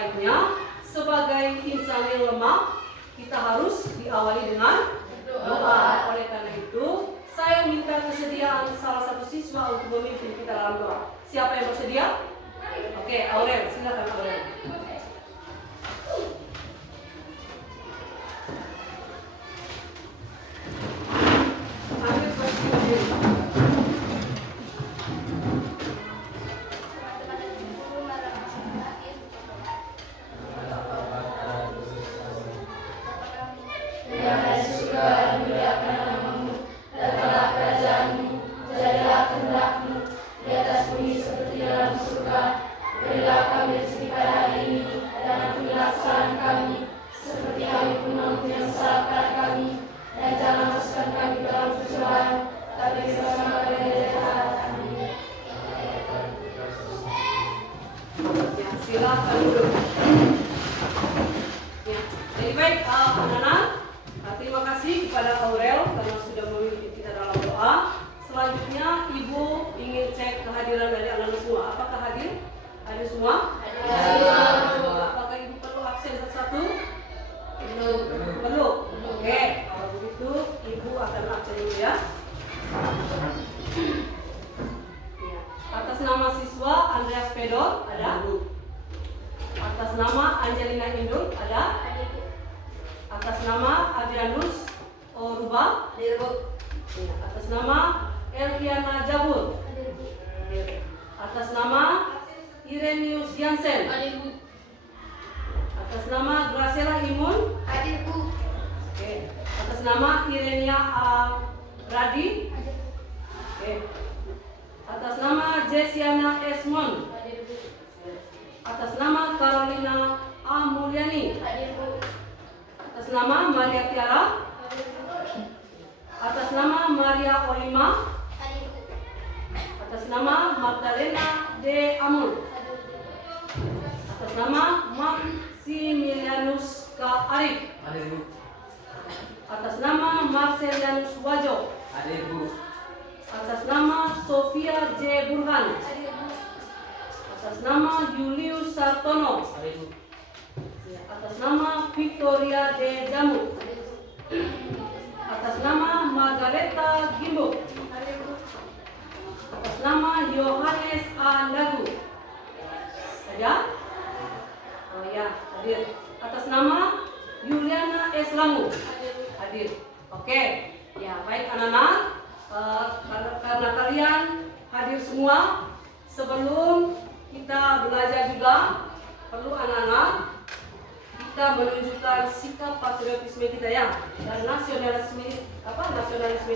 baiknya sebagai insan yang lemah kita harus diawali dengan doa. Oleh karena itu, saya minta kesediaan salah satu siswa untuk memimpin kita dalam doa. Siapa yang bersedia? Oke, Aurel, silakan Aurel. Ambil posisi berdiri. Silakan duduk. Ya, jadi baik anak-anak, terima kasih kepada Aurel karena sudah memimpin kita dalam doa. Selanjutnya Ibu ingin cek kehadiran dari anak-anak semua. Apakah hadir? Hadir semua? Hadir. Apakah Ibu perlu absen satu-satu? Belum. Oke, kalau begitu Ibu akan absen dulu ya. Atas nama siswa Andreas Pedor ada? Atas nama Angelina Indul ada? Atas nama Adrianus Oruba? Atas nama Elviana Jabul? Atas nama Irenius Jansen? Atas nama Graciela Imun? Oke. Atas nama Irenia Radi? Oke. Atas nama Jesiana Esmond? Atas nama Carolina A. Mulyani? Atas nama Maria Tiara? Atas nama Maria Olima? Atas nama Magdalena D. Amul? Atas nama Maximilianus K. Arif? Atas nama Marcelianus Wajo? Atas nama Sofia J. Burhan? Atas nama Julius Sartono? Atas nama Victoria D. Jamu? Atas nama Margareta Gimbo? Atas nama Yohanes A. Lagu? Saja? Oh ya, hadir. Atas nama Juliana S. Lamu? Hadir. Oke. Ya, baik anak-anak. Karena kalian hadir semua, sebelum kita belajar juga perlu anak-anak kita menunjukkan sikap patriotisme kita ya dan nasionalisme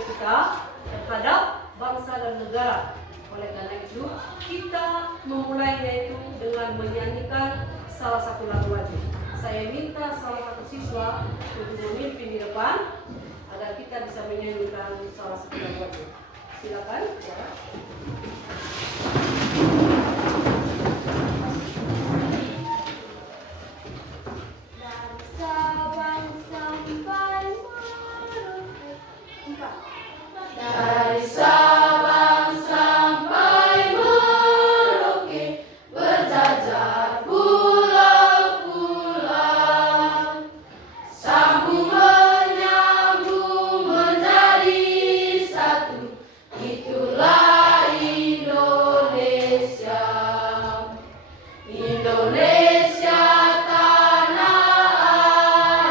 kita terhadap bangsa dan negara. Oleh karena itu kita memulainya itu dengan menyanyikan salah satu lagu wajib. Saya minta salah satu siswa untuk memimpin di depan agar kita bisa menyanyikan salah satu lagu wajib. Silakan. Ya. Dari Sabang sampai Merauke berjajar pulau-pulau, sambung menyambung menjadi satu, itulah Indonesia. Indonesia tanah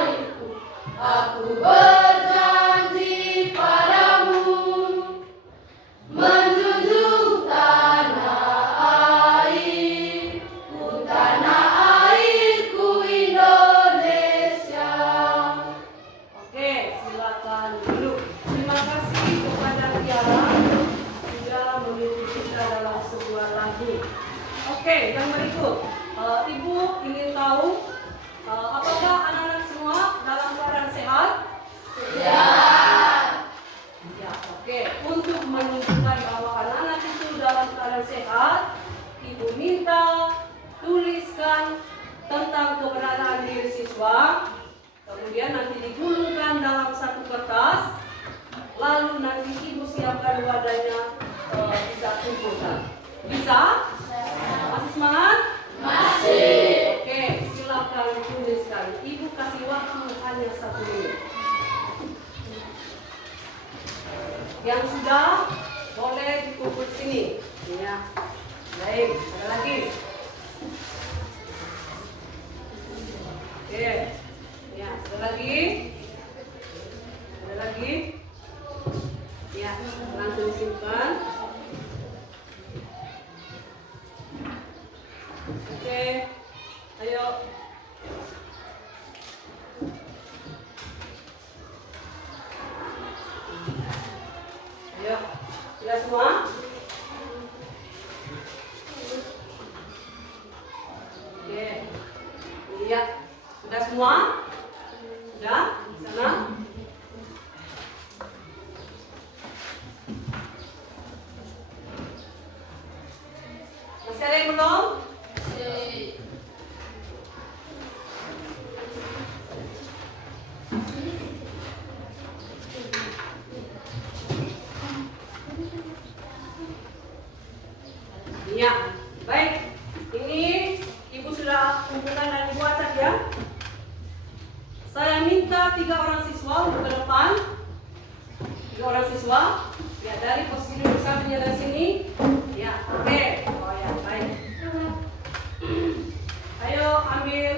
airku, aku berjanji padamu menjunjung tanah airku Indonesia. Oke, silakan duduk. Terima kasih kepada Tiara sudah memimpin kita dalam sebuah lagu. Oke, yang berikut, Ibu ingin tahu apakah anak-anak semua dalam keadaan sehat? Ya. Ya, oke. Untuk menunjukkan bahwa anak-anak itu dalam keadaan sehat, Ibu minta tuliskan tentang keberadaan diri siswa, kemudian nanti digulungkan dalam satu kertas, lalu nanti Ibu siapkan wadahnya bisa kumpulkan. Bisa? Masih semangat? Masih. Oke. Yang sudah boleh dikumpul sini. Ya. Baik, ada lagi. Oke. Ya, ada lagi. Ada lagi. Ya, langsung simpan. Oke. Ayo. Ayo. Sudah semua? Oke. Iya. Sudah semua? Sudah? Di sana? Masih ada yang belum? Iya, baik. Ini Ibu sudah kumpulkan dan Ibu acak ya. Saya minta 3 orang siswa untuk ke depan. 3 orang siswa. Ya, dari posisi duduk sampingnya dari sini. Ya, oke. Oh ya, baik. Ayo ambil.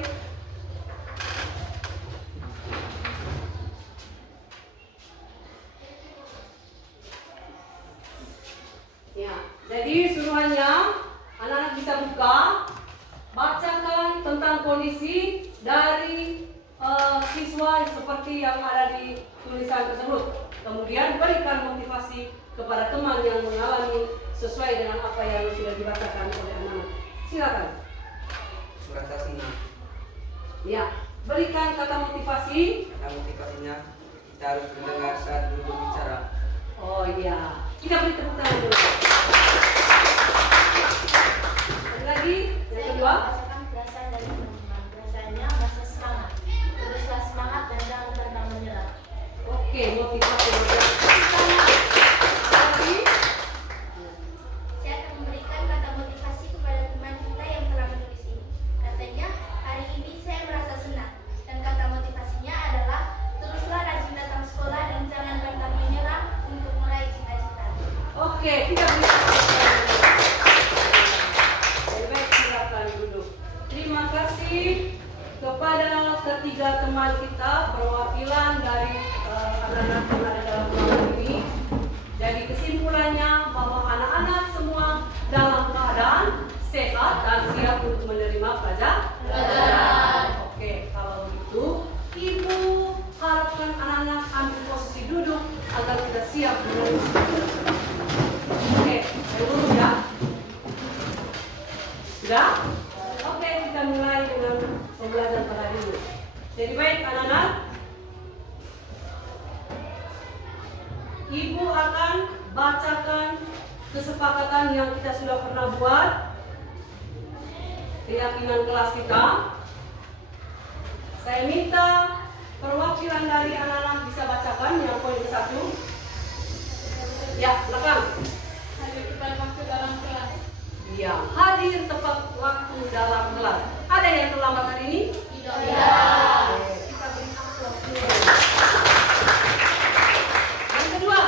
Ya, jadi suruhannya anak-anak bisa buka, bacakan tentang kondisi dari siswa seperti yang ada di tulisan tersebut. Kemudian berikan motivasi kepada teman yang mengalami sesuai dengan apa yang sudah dibacakan oleh anak-anak. Silakan. Merasa senang. Ya, berikan kata motivasi. Kata motivasinya, kita harus mendengar saat guru berbicara. Oh iya, kita beri tepuk tangan dulu. Ada lagi? Yang kedua? Merasakan perasaan dari teman-teman. Perasaannya merasa semangat. Teruslah semangat dan jangan pernah menyerah. Oke, motivasi. Ada lagi? Saya akan memberikan kata motivasi kepada teman kita yang telah menulis ini. Katanya, hari ini saya merasa senang. Dan kata motivasinya adalah, teruslah rajin datang sekolah dan jangan pantang menyerah untuk meraih cita-cita. Oke, kita beri tepuk tangan dulu. Baik, silakan duduk. Terima kasih kepada ketiga teman kita perwakilan dari anak-anak yang ada dalam kelompok ini. Jadi kesimpulannya bahwa anak-anak semua dalam keadaan sehat dan siap untuk menerima pelajaran. Oke, kalau begitu Ibu harapkan anak-anak ambil posisi duduk agar kita siap menerima pelajaran. Oke, dulu sudah? Sudah? Oke, kita mulai dengan pembelajaran pada dulu. Jadi baik anak-anak, Ibu akan bacakan kesepakatan yang kita sudah pernah buat, keyakinan kelas kita. Saya minta perwakilan dari anak-anak bisa bacakan yang poin ke-1. Ya, silakan. Hadir tepat waktu dalam kelas. Ya, hadir tepat waktu dalam kelas. Ada yang terlambat hari ini? Tidak. Oke, kita beri aplaus dulu. Yang kedua,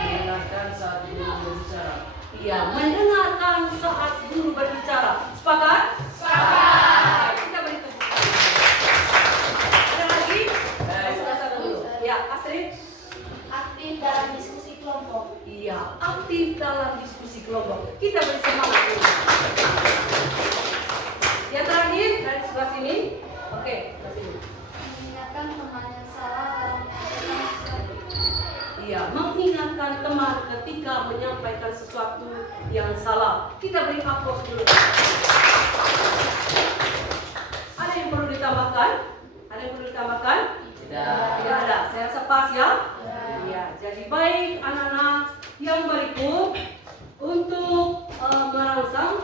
Mendengarkan saat guru berbicara. iya, mendengarkan saat guru berbicara. Sepakat? Sepakat. Kita beri tepuk tangan. Ada lagi? Satu dulu. Ya, Astrid. Aktif dalam diskusi kelompok. Iya, aktif dalam diskusi kelompok. Kita beri semangat dulu. Yang terakhir dari sebelah sini. Oke, sebelah sini. Mengingatkan teman yang salah dalam menyampaikan sesuatu. Iya, mengingatkan teman ketika menyampaikan sesuatu yang salah. Kita beri aplaus dulu. Ada yang perlu ditambahkan? Ada yang perlu ditambahkan? Tidak ada. Saya rasa pas ya. Iya. Jadi baik anak-anak yang berikut untuk merangsang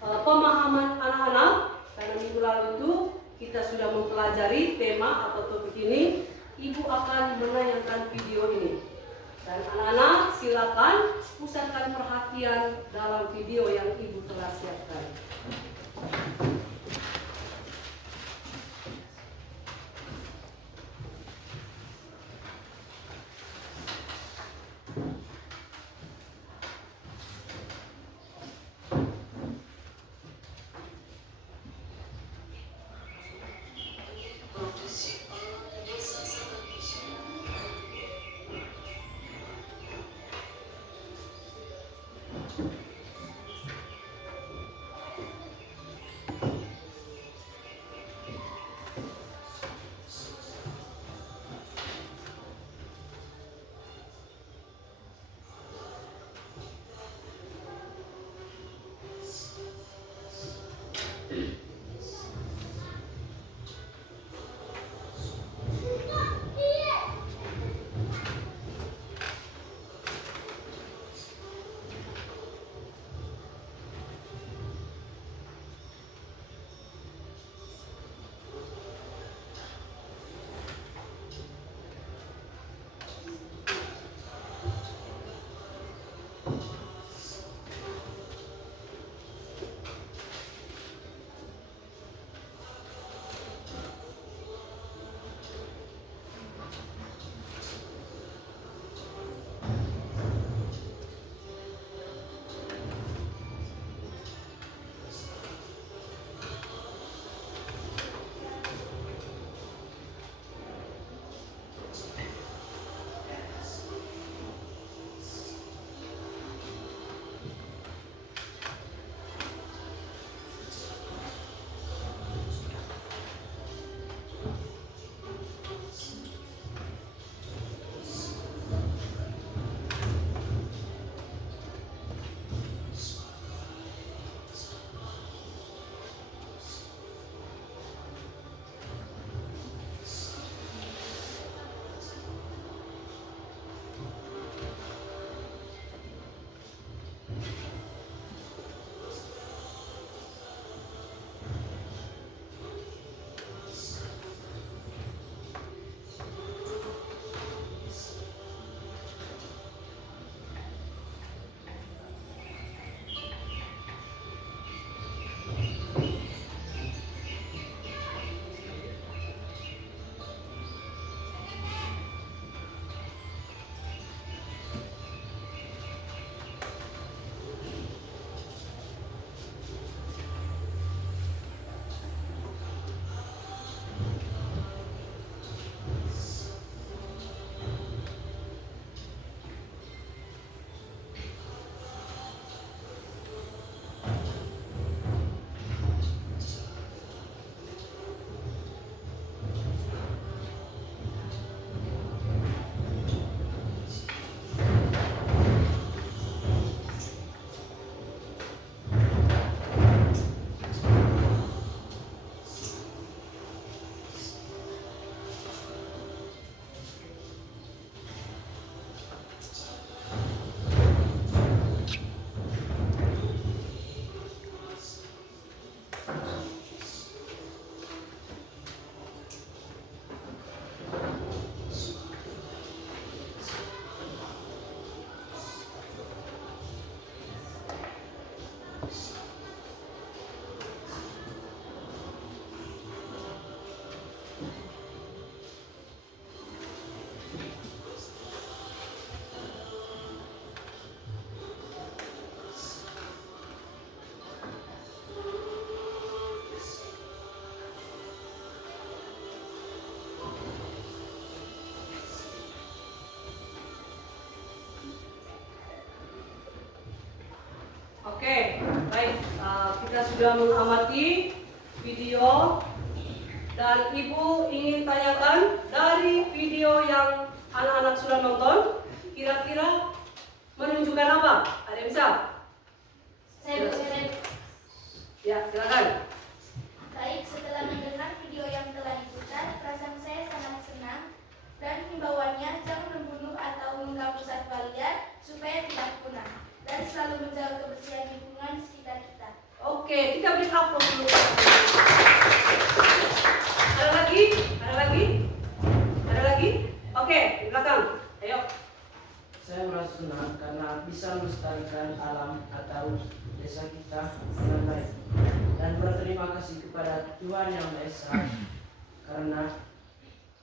pemahaman anak-anak, karena minggu lalu itu kita sudah mempelajari tema atau topik ini. Ibu akan menayangkan video ini. Dan anak-anak silakan pusatkan perhatian dalam video yang Ibu telah siapkan. Oke, baik. Kita sudah mengamati video dan Ibu ingin tanyakan dari video yang anak-anak sudah nonton, kira-kira menunjukkan apa? Ada yang bisa? Saya Ya, silakan. Baik, setelah mendengar video yang telah diputar, perasaan saya sangat senang dan himbauannya jangan membunuh atau mengganggu satwa liar supaya tidak punah dan selalu menjaga kebersihan lingkungan di sekitar kita. Oke, kita beri upload dulu. Ada lagi? Ada lagi? Ada lagi? Oke, di belakang. Ayo. Saya merasa senang karena bisa melestarikan alam atau desa kita dengan baik dan berterima kasih kepada Tuhan Yang Maha Esa karena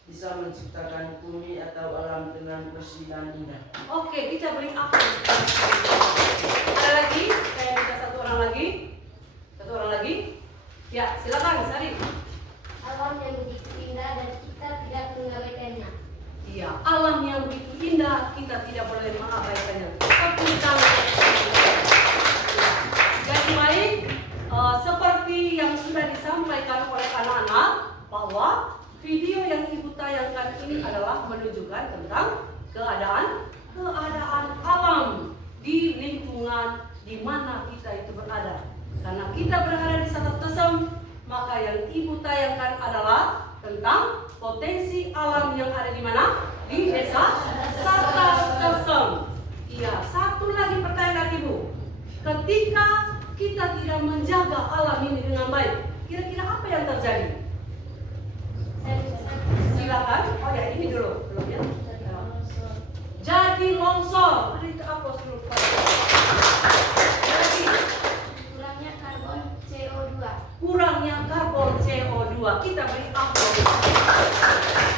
bisa menciptakan bumi atau alam dengan bersih dan indah. Oke, kita beri upload. Ada lagi? Saya minta satu orang lagi. Satu orang lagi. Ya, silakan, Sari. Alam yang begitu indah dan kita tidak mengabaikannya. Iya, alam yang begitu indah, kita tidak boleh mengabaikannya. Tepuk tangan. seperti yang sudah disampaikan oleh anak-anak bahwa video yang ibu tayangkan ini adalah menunjukkan tentang keadaan alam di lingkungan di mana kita itu berada. Karena kita berada di Sata Tesem, maka yang ibu tayangkan adalah tentang potensi alam yang ada di mana? Di desa Sata Tesem. Iya, satu lagi pertanyaan ibu. Ketika kita tidak menjaga alam ini dengan baik, kira-kira apa yang terjadi? Silakan. Oh ya, ini dulu belum ya. Jadi longsor. Ini apa dulu? Jadi Kurangnya karbon CO2. kurangnya karbon CO2. Kita beri amplop.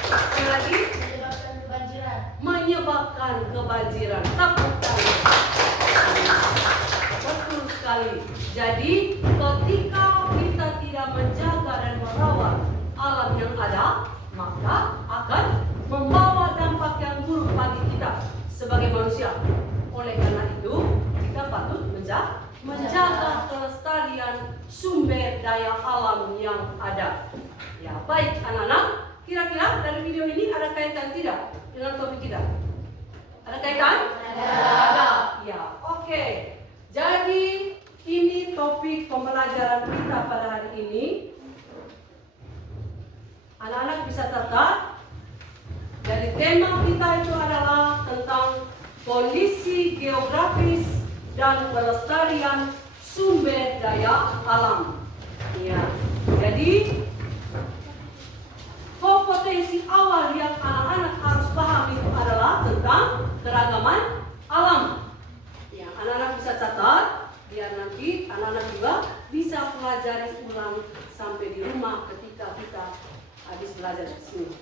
Sekali lagi, Menyebabkan kebanjiran. menyebabkan kebanjiran. Tepuk tangan. Betul sekali. Jadi ketika kita tidak menjaga dan merawat alam yang ada, maka akan membawa dampak yang buruk bagi kita sebagai manusia. Oleh karena itu, kita patut menjaga kelestarian sumber daya alam yang ada. Ya, baik anak-anak, kira-kira dari video ini ada kaitan tidak dengan topik kita? Ada kaitan? Ada. Ya, oke. Jadi ini topik pembelajaran kita pada hari ini. Anak-anak bisa catat. Jadi tema kita itu adalah tentang kondisi geografis dan pelestarian sumber daya alam. Ya. Jadi kompetensi awal yang anak-anak harus paham itu adalah tentang keragaman alam. Ya, anak-anak bisa catat biar nanti anak-anak juga bisa pelajari ulang sampai di rumah ketika kita habis belajar di sini.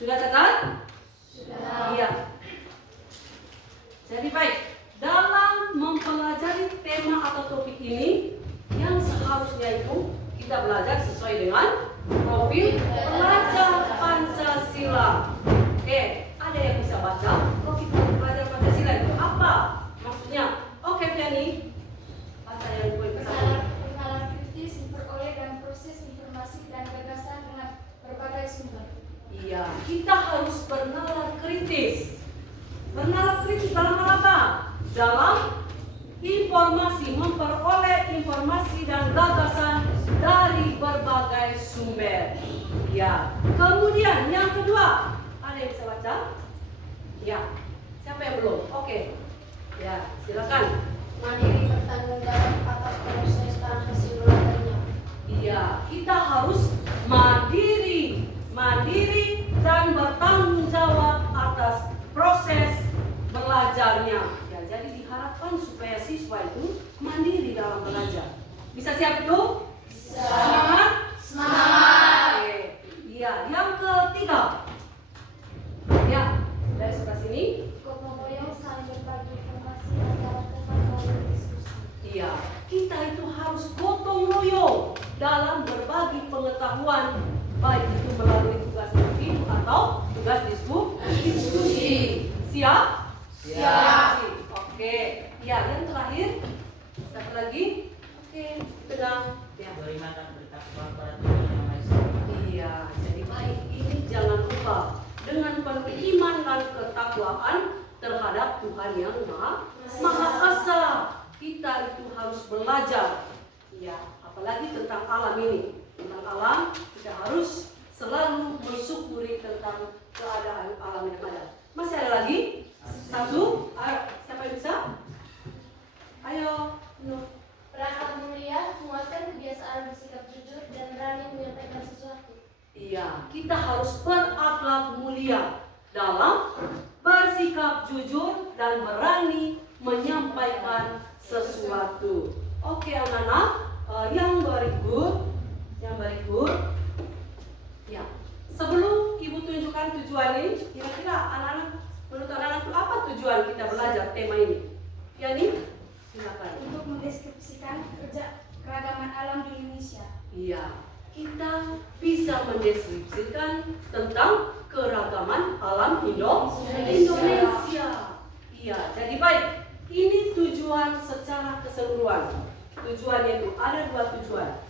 Sudah catat? Sudah. Iya. Jadi baik, dalam mempelajari tema atau topik ini, yang seharusnya itu kita belajar sesuai dengan profil pelajar Pancasila. Oke, ada yang bisa baca? Kalau kita belajar Pancasila itu apa maksudnya? Oke, Fiani, baca yang gue pesan. Pengenalan kritis, memperoleh dan proses informasi dan gagasan dengan berbagai sumber. Iya, kita harus bernalar kritis. Bernalar kritis dalam hal apa? Dalam informasi, memperoleh informasi dan gagasan dari berbagai sumber. Ya. Kemudian yang kedua, ada yang bisa baca? Ya. Siapa yang belum? Oke. Ya, silakan. Mandiri bertanggung jawab atas proses dan hasil belajarnya. Iya, kita harus mandiri dan bertanggung jawab atas proses belajarnya. Ya, jadi diharapkan supaya siswa itu mandiri dalam belajar. Bisa siap itu? Bisa. Semangat? Semangat. Oke. Iya, yang ketiga. Ya, dari sebelah sini. Gotong royong saling berbagi informasi antara teman melalui diskusi. Iya, kita itu harus gotong royong dalam berbagi pengetahuan, baik itu melalui tugas individu atau tugas diskusi. Siap? Siap. Oke. Ya, yang terakhir. Siapa lagi? Oke, pegang. Ya. Beriman dan bertakwa kepada Tuhan Yang Maha Esa. Iya, jadi baik. Ini jangan lupa dengan penuh iman dan ketakwaan terhadap Tuhan yang Maha Esa. Kita itu harus belajar. Ya, apalagi tentang alam ini. Tentang alam, kita harus selalu bersyukuri tentang keadaan alam yang ada. Masih ada lagi? Satu? Ayo, siapa yang bisa? Ayo, Berakhlak mulia, menguatkan kebiasaan bersikap jujur dan berani menyampaikan sesuatu. Iya, kita harus berakhlak mulia dalam bersikap jujur dan berani menyampaikan sesuatu. Oke, anak-anak, yang berikut, ya. Sebelum ibu tunjukkan tujuan ini, kira-kira anak-anak, menurut anak-anak itu apa tujuan kita belajar tema ini? Yani, silakan. Untuk mendeskripsikan keragaman alam di Indonesia. Iya, kita bisa mendeskripsikan tentang keragaman alam Indonesia. Iya, jadi baik. Ini tujuan secara keseluruhan. Tujuannya itu ada dua tujuan.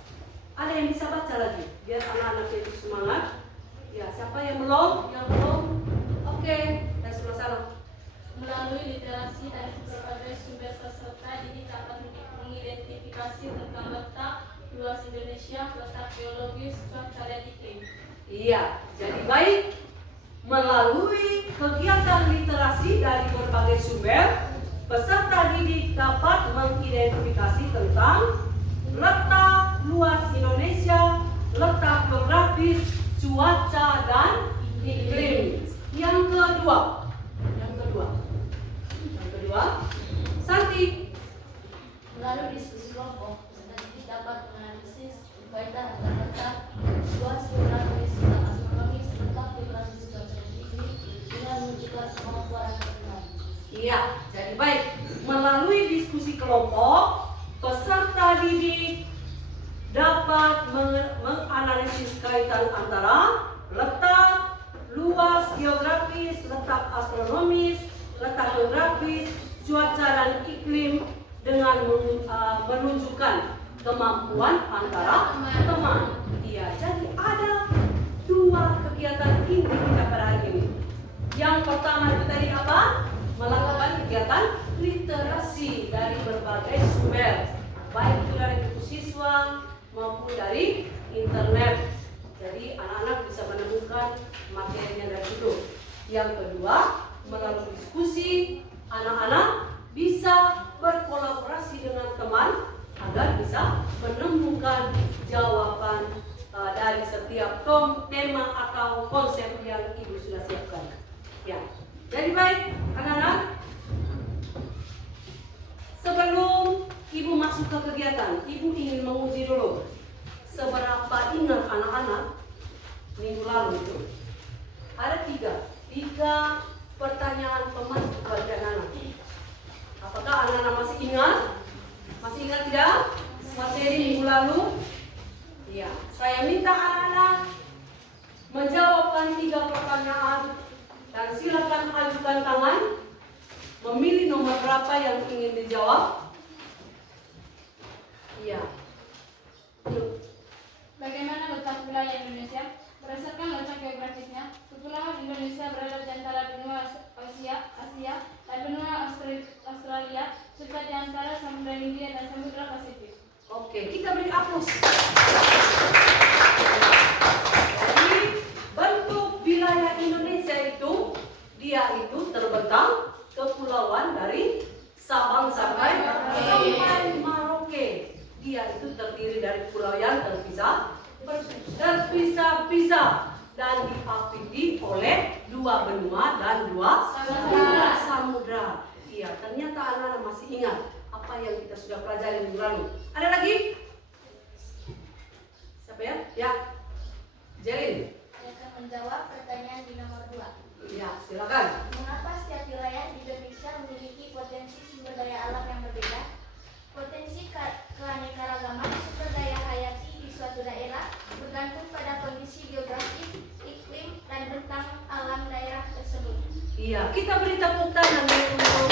Ada yang bisa baca lagi? Biar anak-anak itu semangat. Ya, siapa yang belum? Yang belum? Oke, dari sebelah sana. Melalui literasi dari berbagai sumber peserta didik dapat mengidentifikasi tentang letak luas Indonesia, letak geologis, cuaca dan iklim. Iya, jadi baik. Melalui kegiatan literasi dari berbagai sumber, peserta didik dapat mengidentifikasi tentang letak luas Indonesia, letak geografis, cuaca dan iklim. Yang kedua, Santi. Melalui diskusi kelompok, peserta didik dapat menganalisis kaitan antara letak luas geografis, letak astronomis, letak geografis, cuaca dan iklim dengan menunjukkan kemampuan berkembang. Iya, jadi baik. Melalui diskusi kelompok, peserta didik dapat menganalisis kaitan antara letak luas geografis, letak astronomis, letak geografis, cuaca dan iklim dengan menunjukkan kemampuan antara teman. Iya, jadi ada dua kegiatan inti kita pada hari ini. Yang pertama itu tadi apa? Melakukan kegiatan literasi dari berbagai sumber, baik itu dari buku siswa maupun dari internet. Jadi anak-anak bisa menemukan materinya dari situ. Yang kedua, melalui diskusi, anak-anak bisa berkolaborasi dengan teman agar bisa menemukan jawaban dari setiap tema atau konsep yang ibu sudah siapkan. Ya, jadi baik anak-anak. Sebelum ibu masuk ke kegiatan, ibu ingin menguji dulu seberapa ingat anak-anak minggu lalu itu. Ada tiga pertanyaan teman bagi anak-anak. Apakah anak-anak masih ingat? Masih ingat tidak? Materi minggu lalu? Iya. Saya minta anak-anak menjawabkan 3 pertanyaan dan silakan ajukan tangan. Memilih nomor berapa yang ingin dijawab? Iya. Bagaimana letak wilayah Indonesia? Berdasarkan letak geografisnya, kepulauan Indonesia berada di antara benua Asia dan benua Australia, serta di antara Samudra Hindia dan Samudra Pasifik. Oke, kita beri aplaus. Jadi bentuk wilayah Indonesia itu, dia itu terbentang kepulauan dari Sabang sampai Merauke. Dia itu terdiri dari pulau yang terpisah-pisah dan diapiti oleh 2 benua dan 2 samudra. Iya, ternyata anak-anak masih ingat apa yang kita sudah pelajari minggu lalu. Ada lagi? Siapa ya? Ya, Jelin. Saya akan menjawab pertanyaan di nomor 2. Ya, silakan. Mengapa setiap wilayah di Indonesia memiliki potensi sumber daya alam yang berbeda? Potensi keanekaragaman sumber daya hayati di suatu daerah bergantung pada kondisi geografis, iklim, dan bentang alam daerah tersebut. Iya, kita beri tepuk tangan untuk.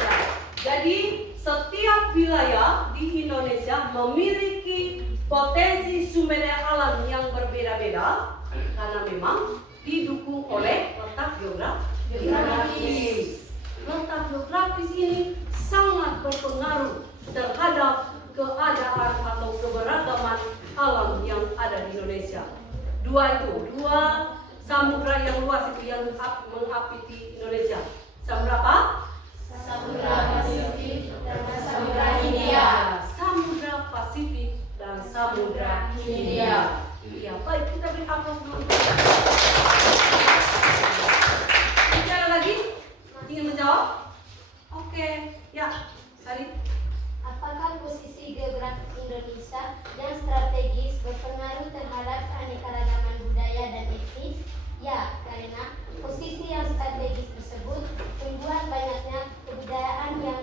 Ya, jadi setiap wilayah di Indonesia memiliki potensi sumber daya alam yang berbeda-beda karena memang didukung oleh letak geografis. Letak geografis ini sangat berpengaruh terhadap keadaan atau keberagaman alam yang ada di Indonesia. 2 samudra yang luas itu yang mengapiti Indonesia. Samudra apa? Samudra Pasifik dan Samudra Hindia. Samudra Pasifik dan Samudra Hindia. Iya, baik, kita beri aplaus dulu. Bicara lagi? Ingin menjawab? Oke, ya, Sari. Apakah posisi geografis Indonesia yang strategis berpengaruh terhadap keanekaragaman budaya dan etnis? Ya, karena posisi yang strategis tersebut membuat banyaknya kebudayaan yang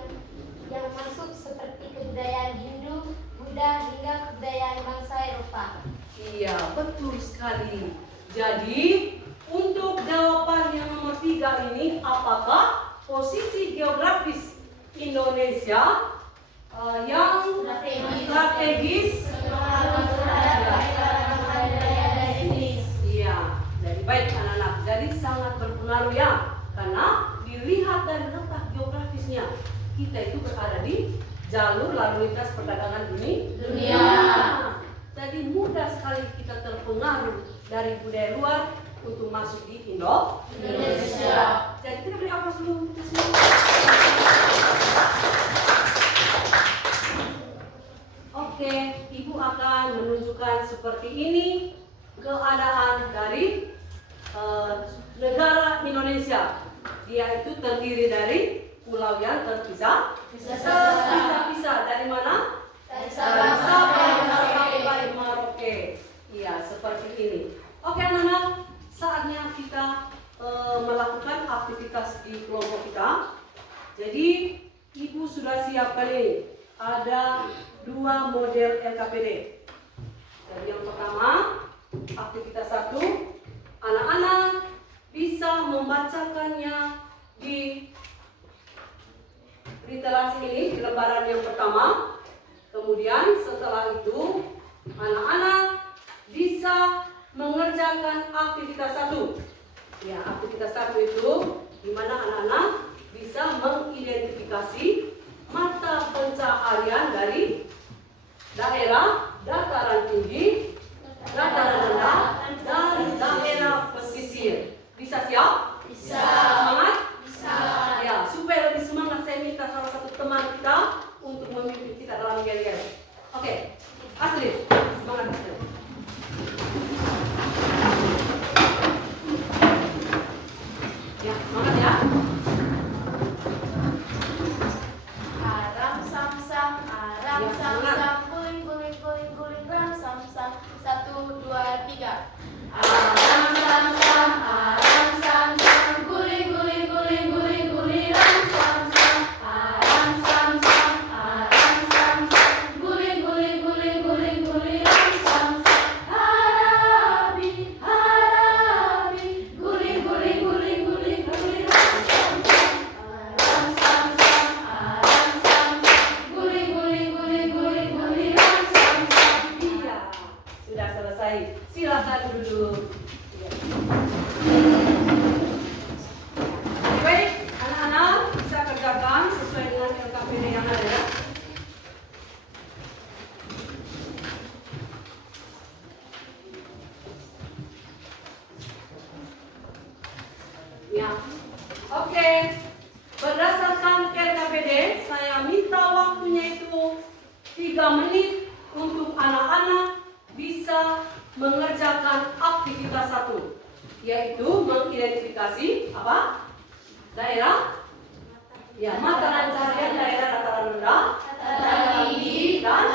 masuk seperti kebudayaan Hindu, Buddha hingga kebudayaan bangsa Eropa. Iya, betul sekali. Jadi, untuk jawaban yang nomor 3 ini, apakah posisi geografis Indonesia yang strategis. Iya, jadi baik anak-anak. Jadi sangat berpengaruh ya, karena dilihat dari letak geografisnya, kita itu berada di jalur lalu lintas perdagangan dunia. Jadi mudah sekali kita terpengaruh dari budaya luar untuk masuk di Indonesia. Jadi kita beri aplaus dulu kita semua. Oke, Ibu akan menunjukkan seperti ini keadaan dari negara Indonesia. Dia itu terdiri dari pulau yang terpisah. Dari mana? Dari Sabah sampai Merauke. Iya, seperti ini. Oke anak-anak, saatnya kita melakukan aktivitas di kelompok kita. Jadi Ibu sudah siapkan ini. Ada 2 model LKPD. Jadi yang pertama, aktivitas 1, anak-anak bisa membacakannya di literasi ini, di lembaran yang pertama. Kemudian setelah itu, anak-anak bisa mengerjakan aktivitas 1. Ya, aktivitas 1 itu di mana anak-anak bisa mengidentifikasi mata pencaharian dari daerah dataran tinggi, dataran rendah, dan daerah pesisir. Bisa siap? Bisa. Semangat? Bisa. Ya, supaya lebih semangat saya minta salah satu teman kita untuk memimpin kita dalam yel-yel. Oke, Astrid, semangat Astrid. Ya, semangat ya. Aram sam sam, aram Ya, sam semangat. sam, guling guling guling guling ram sam sam. 1, 2, 3. Aram sam sam, Aram sam sam, guling guling guling guling guling ram sam sam. Aram sam sam, aram sam sam, guling guling guling guling guling ram sam sam. Harabi, harabi, guling guling guling guling guling ram sam sam. Aram sam sam, aram sam sam, guling guling guling guling guling ram sam sam. iya, sudah selesai. Silakan duduk. Ya. Baik, anak-anak bisa kerjakan sesuai dengan LKPD yang ada. Ya, oke. Berdasarkan LKPD, saya minta waktunya itu 3 menit untuk anak-anak bisa mengerjakan aktivitas 1, yaitu mengidentifikasi apa? Daerah? Ya, mata pencaharian daerah dataran rendah, dataran tinggi, dan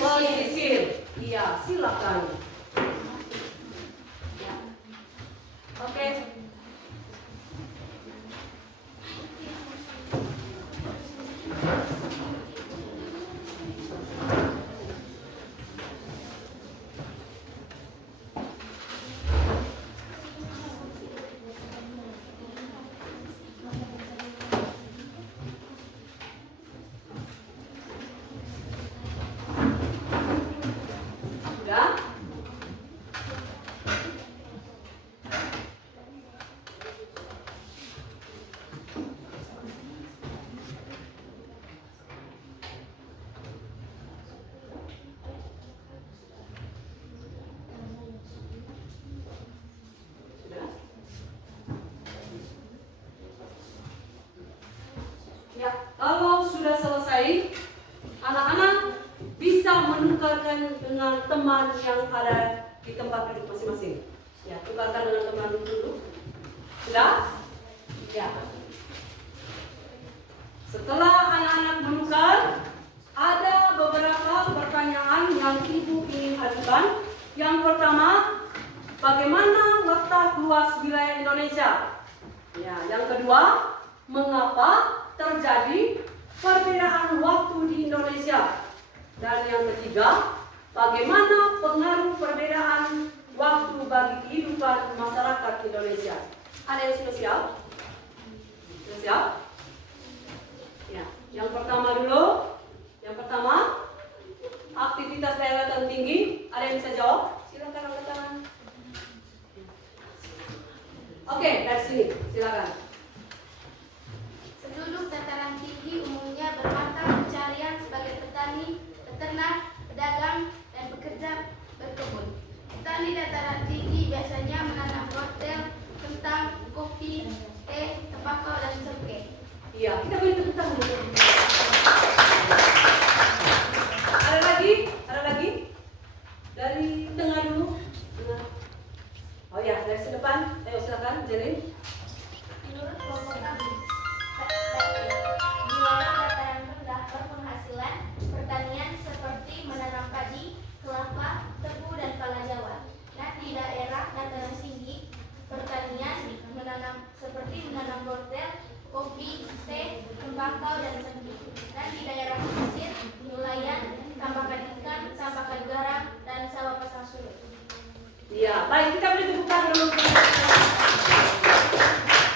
pesisir. Iya, silakan. Ya. Oke. Sudah? Sudah? Ya, kalau sudah selesai, anak-anak bisa menukarkan dengan teman yang ada di tempat duduk masing-masing. Ya, tukarkan dengan teman duduk. Sudah? Ya. Setelah anak-anak menukar, ada beberapa pertanyaan yang Ibu ingin ajukan. Yang pertama, bagaimana letak luas wilayah Indonesia? Ya, yang kedua, mengapa terjadi perbedaan waktu di Indonesia? Dan yang ketiga, bagaimana pengaruh perbedaan waktu bagi kehidupan masyarakat Indonesia? Ada yang sudah siap? Sudah siap? Ya, yang pertama dulu. Yang pertama Oke, dari sini, silakan. Penduduk dataran tinggi umumnya bermata pencarian sebagai petani, peternak, pedagang, dan pekerja berkebun. Petani dataran tinggi biasanya menanam wortel, kentang, kopi, teh, tembakau, dan cengkeh. Iya, kita beri tepuk tangan dulu. Ada lagi? Ada lagi? Dari tengah dulu. Tengah. Oh ya, dari depan. Ayo silakan, Jerin. Menurut kelompok kami, di wilayah dataran rendah berpenghasilan pertanian seperti menanam padi, kelapa, tebu, dan pala Jawa. Nah, di daerah dataran tinggi pertanian seperti menanam wortel, kopi, teh, tembakau, dan sendi. Dan di daerah pesisir, nelayan, tambakan ikan, tambakan garam, dan sawah pasang surut. Iya, baik, kita beri tepuk tangan dulu.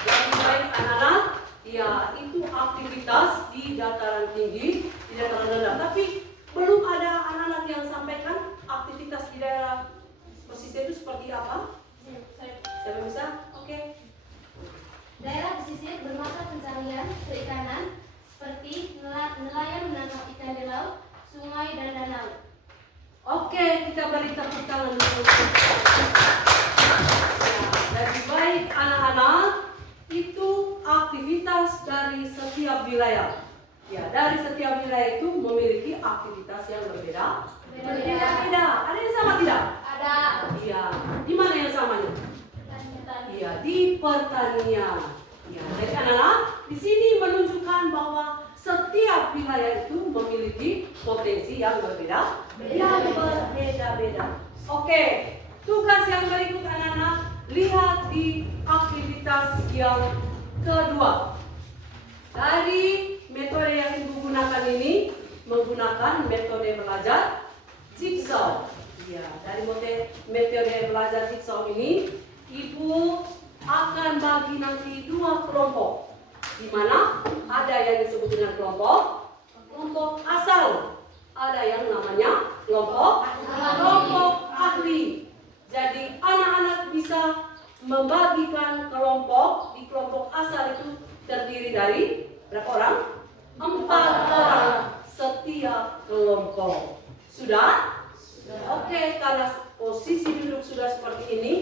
Yang baik anak-anak, ya itu aktivitas di dataran tinggi, di dataran rendah. Tapi belum ada anak-anak yang sampaikan aktivitas di daerah pesisir itu seperti apa? Siapa yang bisa? Oke. Daerah pesisir bermata pencarian perikanan seperti nelayan menangkap ikan di laut, sungai, dan danau. Oke, kita beri tepuk tangan dulu. Ya, lebih baik anak-anak itu aktivitas dari setiap wilayah. Ya, dari setiap wilayah itu memiliki aktivitas yang berbeda. Berbeda-beda. Ada yang sama tidak? Ada Iya. Di mana yang samanya? Iya, di pertanian. Ya, jadi anak-anak di sini menunjukkan bahwa setiap wilayah itu memiliki potensi yang berbeda, yang berbeda-beda. Oke, tugas yang berikut anak-anak, lihat di aktivitas yang kedua. Dari metode yang ibu gunakan ini menggunakan metode belajar jigsaw. Ya, dari metode belajar jigsaw ini, ibu akan bagi nanti dua kelompok. Di mana ada yang disebut dengan kelompok asal, ada yang namanya kelompok ahli. Jadi anak-anak bisa membagikan kelompok. Di kelompok asal itu terdiri dari berapa orang? 4 orang setiap kelompok. Sudah? Oke, karena posisi duduk sudah seperti ini,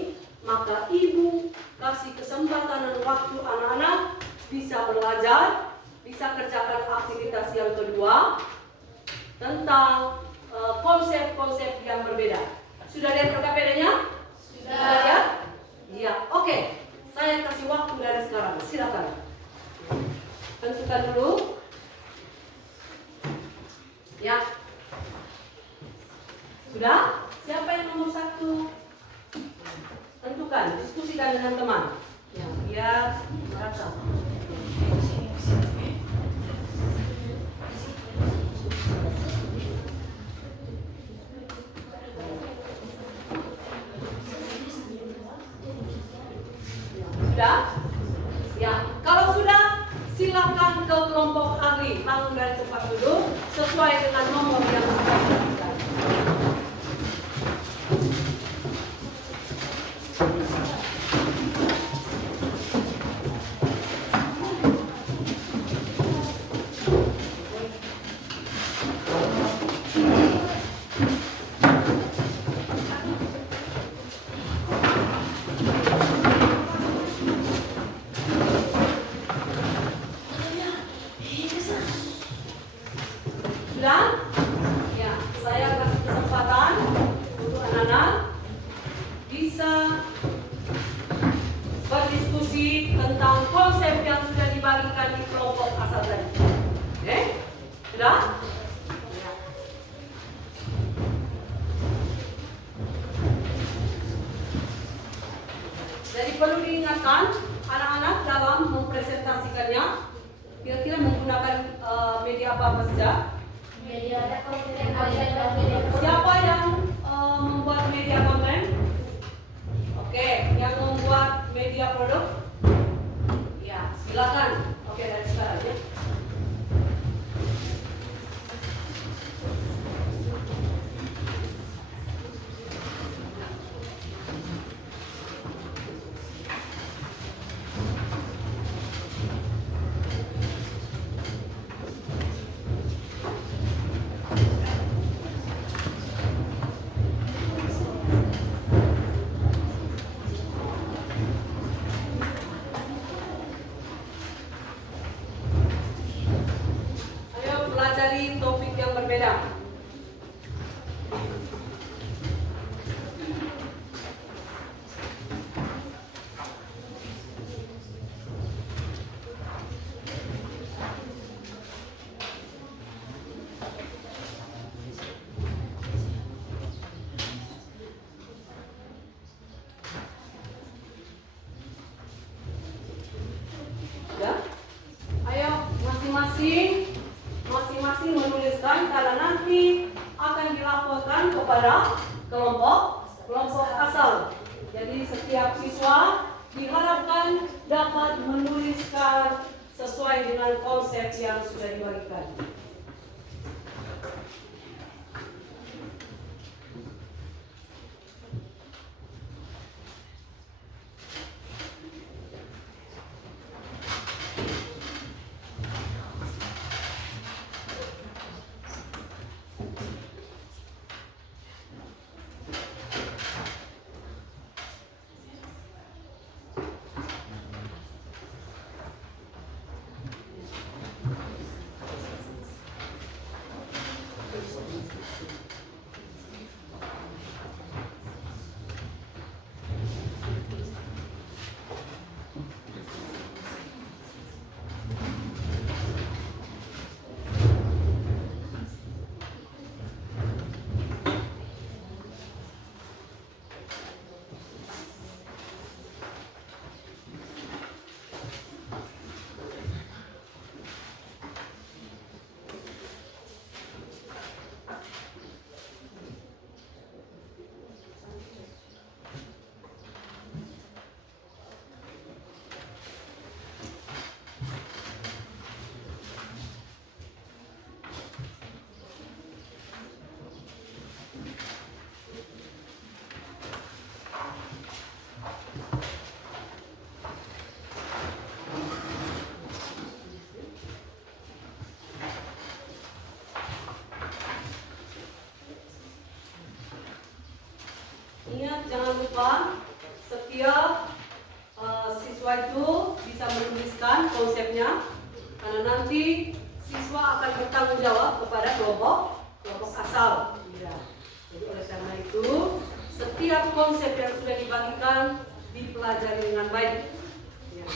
maka ibu kasih kesempatan dan waktu anak-anak bisa belajar, bisa kerjakan aktivitas yang kedua tentang konsep-konsep yang berbeda. Sudah lihat PKPD-nya? Sudah lihat? Iya, oke. Saya kasih waktu dari sekarang. Silakan. Tentukan dulu. Ya. Sudah? Siapa yang nomor 1? Tentukan, diskusikan dengan teman. Ya, biar merasa. Sudah? Ya, kalau sudah silakan ke kelompok ahli. Bangun dari tempat duduk sesuai dengan nomor yang sudah diberikan. Sudah? Ya, saya kasih kesempatan untuk anak-anak bisa berdiskusi tentang konsep yang sudah dibagikan di kelompok asal tadi. Oke? Sudah? Ya. Jadi perlu diingatkan anak-anak dalam mempresentasikannya kira-kira menggunakan media apa saja. Siapa yang membuat media konten? Oke, yang membuat media produk? Ya, silakan. Oke, dari sekarang ya. kepada kelompok asal. Jadi setiap siswa diharapkan dapat menuliskan sesuai dengan konsep yang sudah dibagikan. Ingat, jangan lupa setiap siswa itu bisa menuliskan konsepnya, karena nanti siswa akan bertanggung jawab kepada kelompok asal. Ya. Jadi oleh karena itu setiap konsep yang sudah dibagikan dipelajari dengan baik. Ya.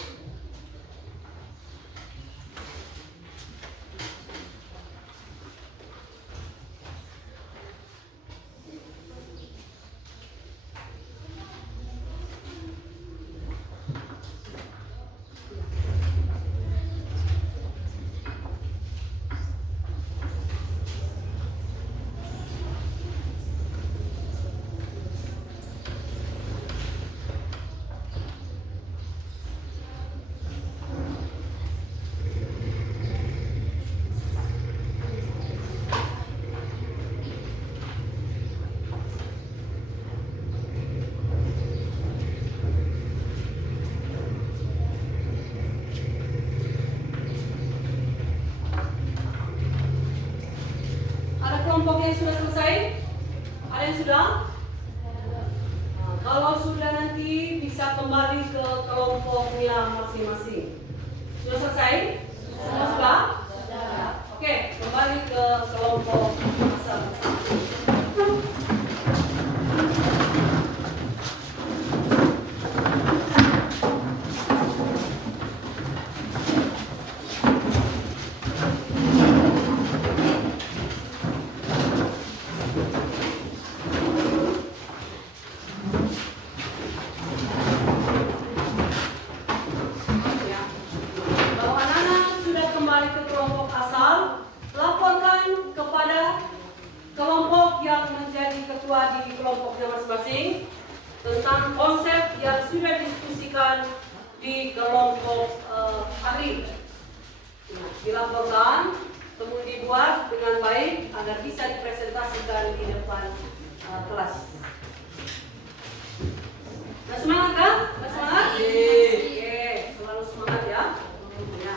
Kelompok yang sudah selesai? Ada yang sudah? Nah, kalau sudah nanti bisa kembali ke kelompoknya masing-masing. Sudah selesai? Semua sudah? Sudah. Oke, kembali ke kelompok asal. Di kelompoknya masing-masing tentang konsep yang sudah didiskusikan di kelompok hari. Nah, dilaporkan, kemudian dibuat dengan baik agar bisa dipresentasikan di depan kelas. Nah, semangat kan? Nah, semangat? Oke, selalu semangat ya. Ya.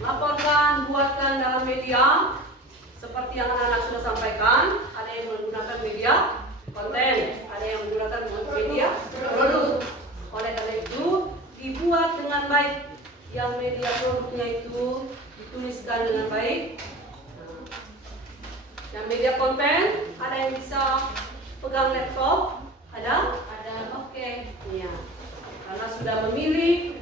Laporkan, buatkan dalam media. Seperti yang anak-anak sudah sampaikan, ada yang menggunakan media konten, ada yang menggunakan media produk. Oleh karena itu, dibuat dengan baik. Yang media produknya itu dituliskan dengan baik. Yang media konten, ada yang bisa pegang laptop? Ada? Ada. Oke. Ya. Karena sudah memilih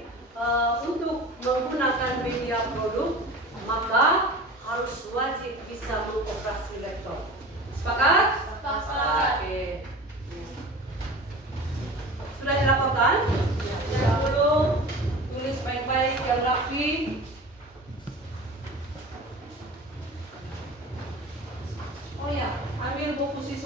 untuk menggunakan media produk, maka harus wajib bisa mengoperasi laptop. Sepakat? Sepakat. Oke. Sudah dilaporkan? Yang belum, tulis baik-baik yang rapi. Oh ya, ambil buku siswa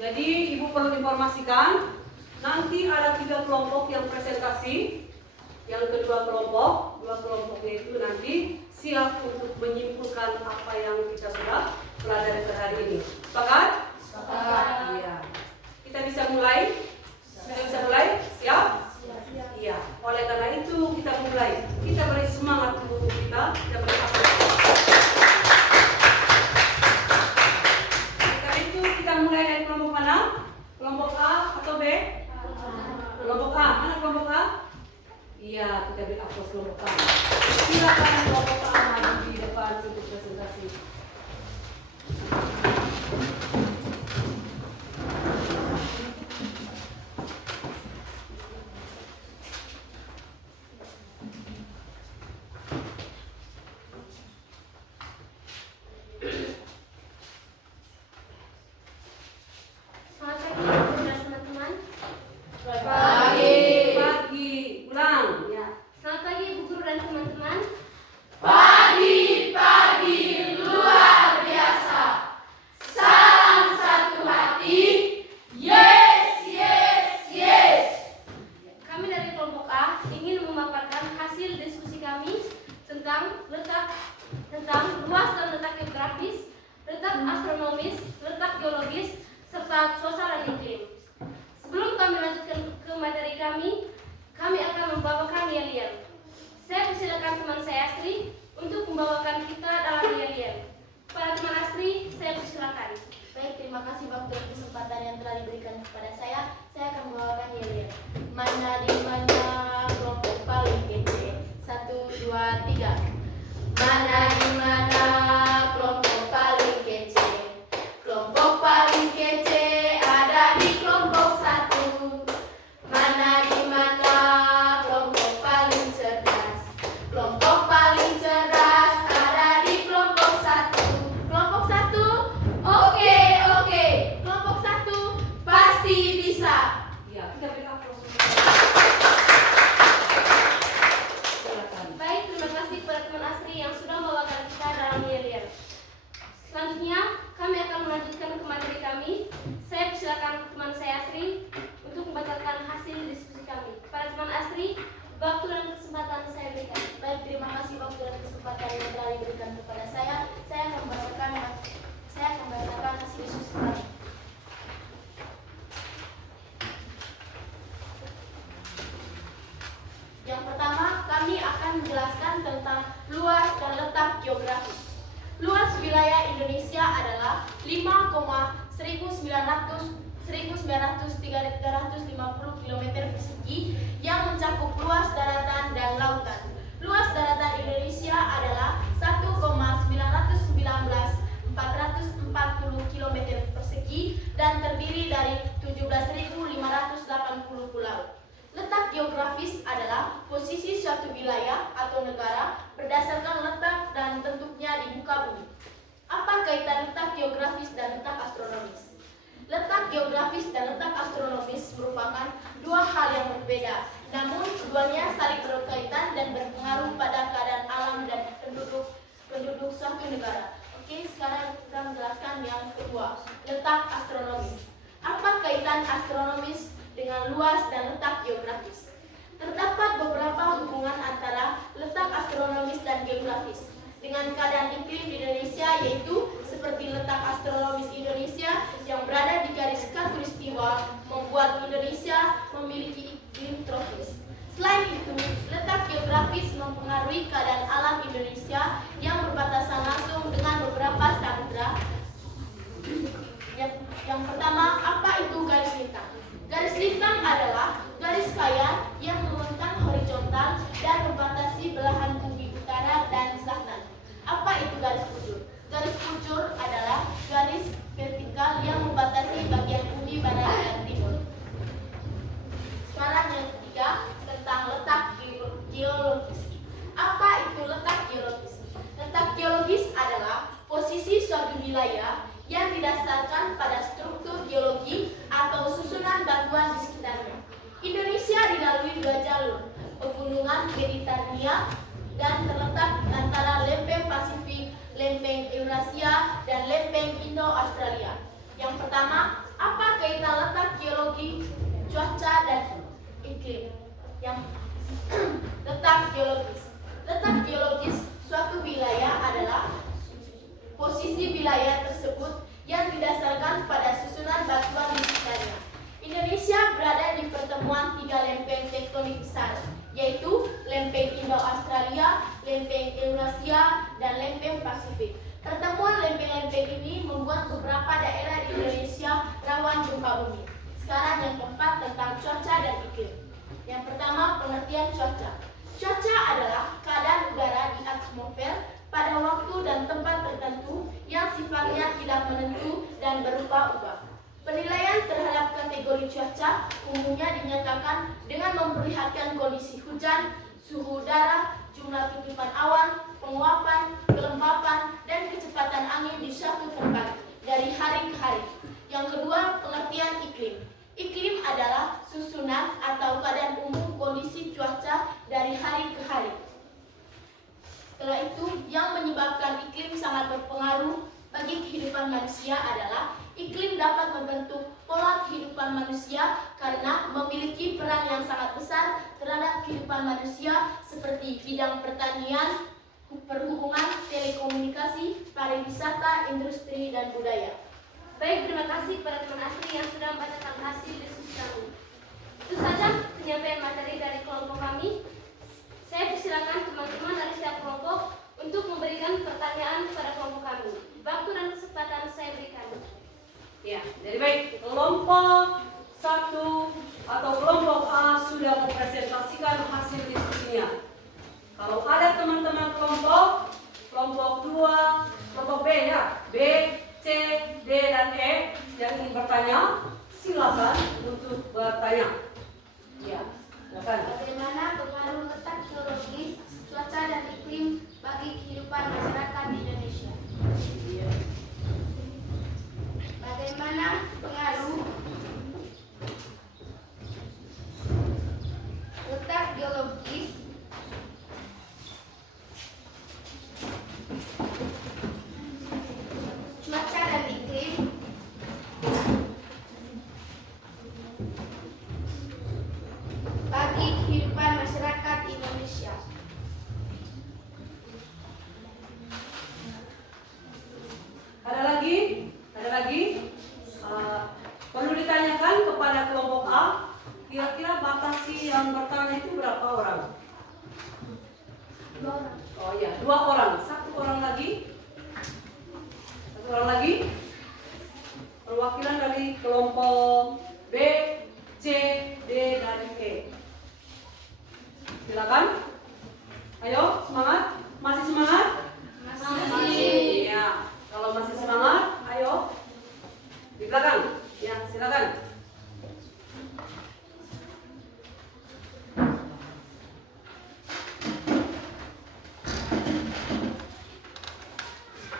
Jadi Ibu perlu informasikan, nanti ada 3 kelompok yang presentasi. Yang kedua kelompok, 2 kelompoknya itu nanti siap untuk menyimpulkan apa yang kita sudah pelajari pada hari ini. Sepakat? Sepakat. Iya. Kita bisa mulai? Sudah bisa mulai? Siap? Iya. Oleh karena itu kita mulai. Kita beri semangat untuk kita beri aktif. Oleh karena itu kita mulai dari kelompok mana? Kelompok A atau B? Kelompok A. Mana kelompok A? Iya, kita beri aplaus kelompok A. Silakan kelompok A maju di depan untuk presentasi. Selamat pagi dan teman-teman. Pagi. Ulang. Ya. Selamat pagi Bu Guru dan teman-teman. Kami dari kelompok A ingin memaparkan hasil diskusi kami tentang luas dan letak geografis, letak astronomis, letak geologis, serta cuaca dan iklim. Sebelum kami lanjutkan ke materi kami akan membawakan yel-yel. Saya persilakan teman saya Astri untuk membawakan kita dalam yel-yel. Para teman Astri, saya persilakan. Baik, terima kasih waktu dan kesempatan yang telah diberikan kepada saya. Saya akan membawakan yel-yel. Mana di mana kelompok paling kece? 1, 2, 3. Mana di mana kelompok paling kece? Kelompok paling kece ada di kelompok 1. Mana di mana kelompok paling cerdas? Kelompok paling cerdas ada di kelompok 1. Kelompok 1, oke. Kelompok 1 pasti bisa. Ya, kita beri aplaus. Silakan. Baik, terima kasih kepada teman Astri yang sudah membawakan kita dalam yel-yel. Selanjutnya, kami akan melanjutkan ke materi kami. Saya persilakan teman saya Astri untuk membacakan hasil diskusi kami. Para teman Astri, waktu dan kesempatan saya berikan. Baik, terima kasih waktu dan kesempatan yang telah diberikan kepada saya. Saya akan membacakan hasil diskusi kami. Yang pertama, kami akan menjelaskan tentang luas dan letak geografis. Luas wilayah Indonesia adalah 5,1950 km persegi yang mencakup luas daratan dan lautan. Luas daratan Indonesia adalah 1,919,440 km persegi dan terdiri dari 17.580 pulau. Letak geografis adalah posisi suatu wilayah atau negara berdasarkan letak dan bentuknya di muka bumi. Apa kaitan letak geografis dan letak astronomis? Letak geografis dan letak astronomis merupakan dua hal yang berbeda, namun keduanya saling berkaitan dan berpengaruh pada keadaan alam dan penduduk suatu negara. Oke, sekarang kita menjelaskan yang kedua, letak astronomis. Apa kaitan astronomis dengan luas dan letak geografis? Terdapat beberapa hubungan antara letak astronomis dan geografis dengan keadaan iklim di Indonesia, yaitu seperti letak astronomis Indonesia yang berada di garis khatulistiwa membuat Indonesia memiliki iklim tropis. Selain itu, letak geografis mempengaruhi keadaan alam Indonesia yang berbatasan langsung dengan beberapa samudra. Yang pertama, apa itu garis lintang? Garis lintang adalah garis kaya yang membentang horizontal dan membatasi belahan bumi utara dan selatan. Apa itu garis bujur? Garis bujur adalah garis vertikal yang membatasi bagian bumi barat dan timur. Sekarang yang ketiga, tentang letak geologis. Apa itu letak geologis? Letak geologis adalah posisi suatu wilayah yang didasarkan pada struktur geologi atau susunan batuan di sekitarnya. Indonesia dilalui dua jalur, pegunungan Mediterania dan terletak antara lempeng Pasifik, lempeng Eurasia, dan lempeng Indo-Australia. Yang pertama, apa kaitan letak geologi, cuaca, dan iklim. Yang letak geologis. Letak geologis suatu wilayah adalah posisi wilayah tersebut yang didasarkan pada susunan batuan di sekitarnya. Indonesia berada di pertemuan 3 lempeng tektonik besar, yaitu lempeng Indo-Australia, lempeng Eurasia, dan lempeng Pasifik. Pertemuan lempeng-lempeng ini membuat beberapa daerah di Indonesia rawan gempa bumi. Sekarang yang keempat tentang cuaca dan iklim. Yang pertama, pengertian cuaca. Cuaca adalah keadaan udara di atmosfer pada waktu dan tempat tertentu yang sifatnya tidak menentu dan berubah-ubah. Penilaian terhadap kategori cuaca umumnya dinyatakan dengan memperlihatkan kondisi hujan, suhu udara, jumlah tutupan awan, penguapan, kelembapan, dan kecepatan angin di suatu tempat dari hari ke hari. Yang kedua, pengertian iklim. Iklim adalah susunan atau keadaan umum kondisi cuaca dari hari ke hari. Setelah itu, yang menyebabkan iklim sangat berpengaruh bagi kehidupan manusia adalah iklim dapat membentuk pola kehidupan manusia karena memiliki peran yang sangat besar terhadap kehidupan manusia seperti bidang pertanian, perhubungan, telekomunikasi, pariwisata, industri, dan budaya. Baik, terima kasih kepada teman asli yang sudah membacakan hasil diskusi kami. Itu saja penyampaian materi dari kelompok kami. Saya persilakan teman-teman dari setiap kelompok untuk memberikan pertanyaan kepada kelompok kami. Waktu dan kesempatan saya berikan. Ya, jadi baik, kelompok 1 atau kelompok A sudah mempresentasikan hasil diskusinya. Kalau ada teman-teman kelompok 2, kelompok B ya, B, C, D, dan E yang ingin bertanya, silakan untuk bertanya. Ya, silakan. Bagaimana pengaruh letak geologis, cuaca, dan iklim bagi kehidupan masyarakat di Indonesia? Bagaimana pengaruh letak geologis, cuaca, dan iklim bagi kehidupan masyarakat Indonesia? Ada lagi? Perlu ditanyakan kepada kelompok A, kira-kira batasi yang bertanya itu berapa orang? 2 orang. Oh iya, 2 orang. 1 orang lagi. 1 orang lagi. Perwakilan dari kelompok B, C, D, dan E. Silakan. Ayo, semangat. Masih semangat? Masih. Ya, kalau masih semangat, ayo. Di belakang. Ya, silakan.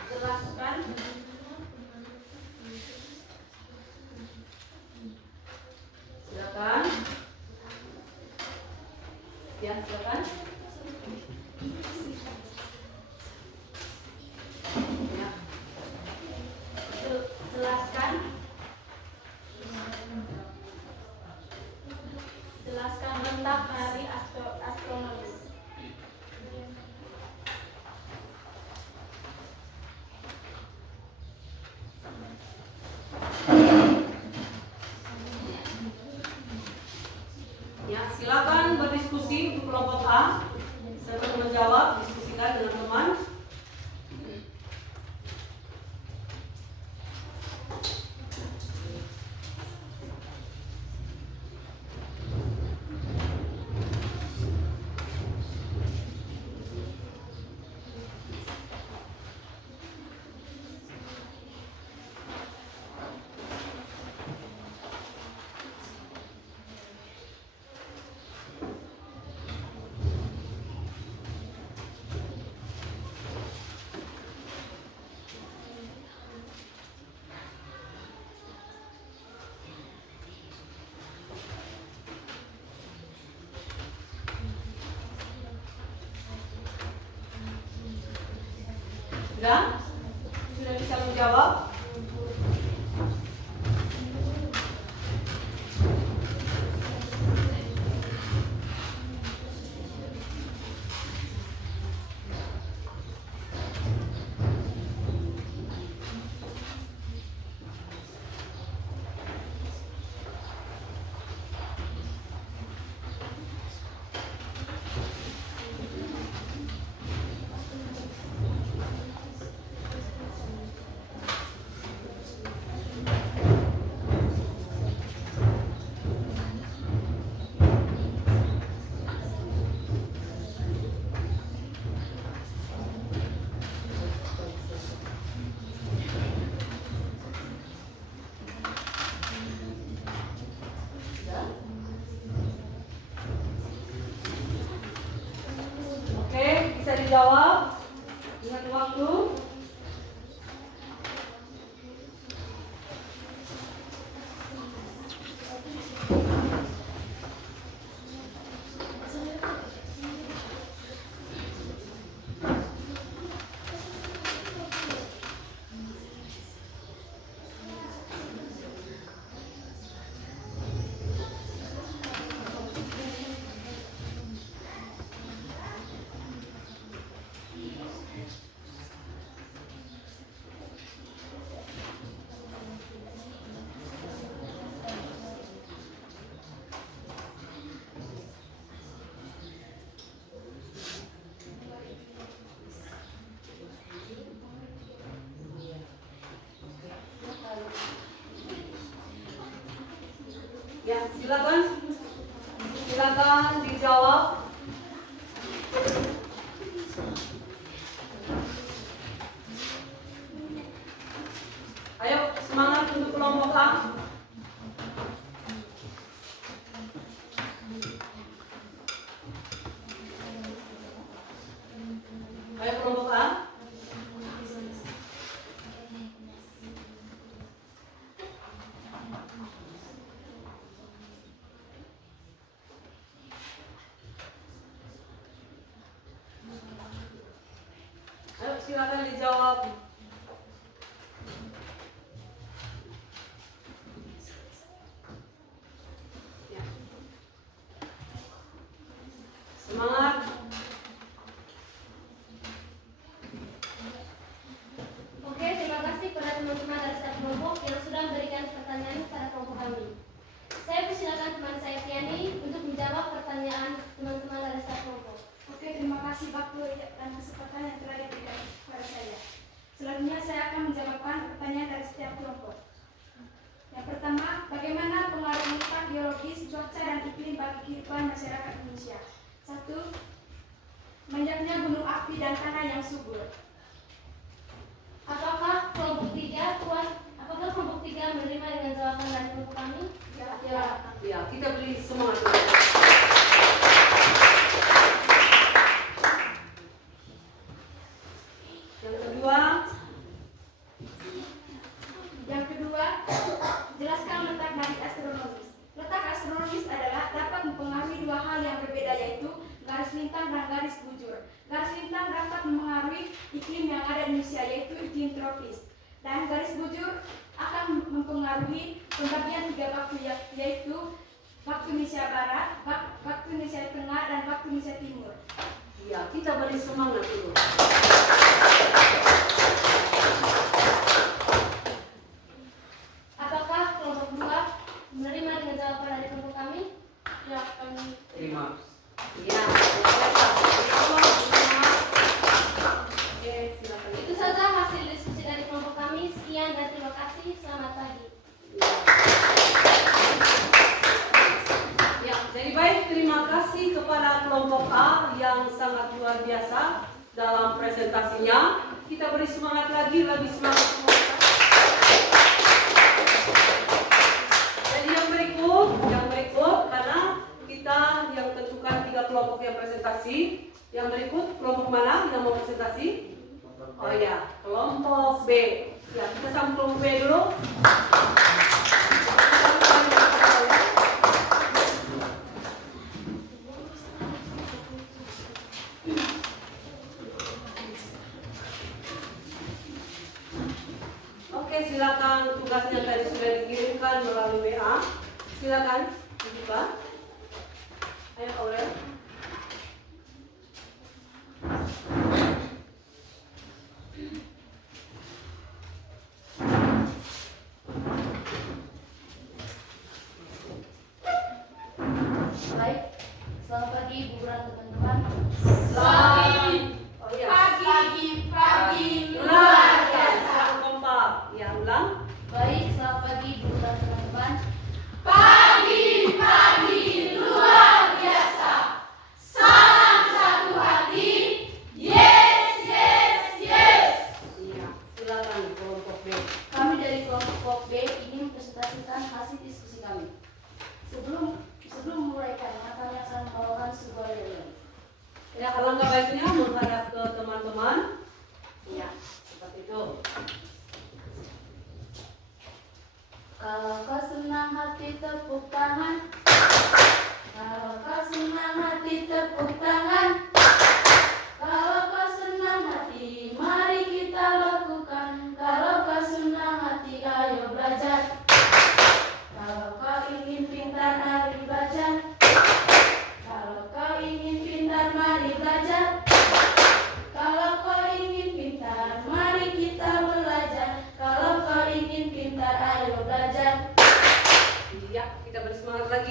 Jelaskan. Silakan. Ya, silakan. Ya. Jelaskan tentang hari astronomis. Ya, silakan berdiskusi untuk kelompok A. Sebelum menjawab, diskusikan dengan teman. Sudah bisa menjawab? dijawab. Ingat waktu. Ya, silakan dijawab. Ayo semangat untuk kelompok A. Ayo kelompok A. Ayo silakan dijawab. Ya. Semangat. Oke, terima kasih kepada teman-teman dari setiap kelompok yang sudah memberikan pertanyaan kepada kelompok kami. Saya persilakan teman saya Tiani untuk menjawab pertanyaan teman-teman dari setiap kelompok. Oke, terima kasih waktu dan kesempatan yang telah diberikan kepada saya. Selanjutnya saya akan menjawabkan pertanyaan dari setiap kelompok. Yang pertama, bagaimana pengaruh letak geologis, cuaca, dan iklim bagi kehidupan masyarakat Indonesia? 1. Banyaknya gunung api dan tanah yang subur. Apakah kelompok 3 menerima dengan jawaban dari kelompok kami? Ya, kita beri semangat. Yang kedua, jelaskan letak dari astronomis. Letak astronomis adalah dapat mempengaruhi dua hal yang berbeda, yaitu garis lintang dan garis bujur. Garis lintang dapat mempengaruhi iklim yang ada di Indonesia, yaitu iklim tropis. Dan garis bujur akan mempengaruhi pembagian 3 waktu, yaitu waktu Indonesia Barat, waktu Indonesia Tengah, dan waktu Indonesia Timur. Ya, kita beri semangat dulu. Apakah kelompok 2 menerima dengan jawaban dari kelompok kami? Ya, kami Terima. Ya, oke, silakan. Itu saja hasil diskusi dari kelompok kami. Sekian dan terima kasih. Selamat pagi. Ya, jadi baik, terima kasih kepada kelompok A yang sangat luar biasa dalam presentasinya. Kita beri semangat lagi semangat semua. Jadi yang berikut karena kita yang tentukan 3 kelompok yang presentasi. Yang berikut kelompok mana yang mau presentasi? Oh ya, kelompok B. Ya, kita sambut kelompok B dulu. Oke, silakan, tugasnya tadi sudah dikirimkan melalui WA. Silakan dibuka. Ayo Aurel. baik. Selamat pagi, Bu dan teman-teman. Oh iya. Pagi. Ulang. Kompak. Ya, ulang. Baik, selamat pagi, Bu dan teman-teman. Pagi luar biasa. Kalau kau senang hati tepuk tangan. Kalau kau senang hati tepuk tangan. Kalau kau senang hati mari kita lakukan. Kalau kau senang hati ayo belajar. Kalau kau ingin pintar mari belajar. Kalau kau ingin pintar mari belajar. Kalau kau ingin pintar mari kita belajar. Kalau kau ingin pintar ayo belajar. Ya, kita bersemangat lagi.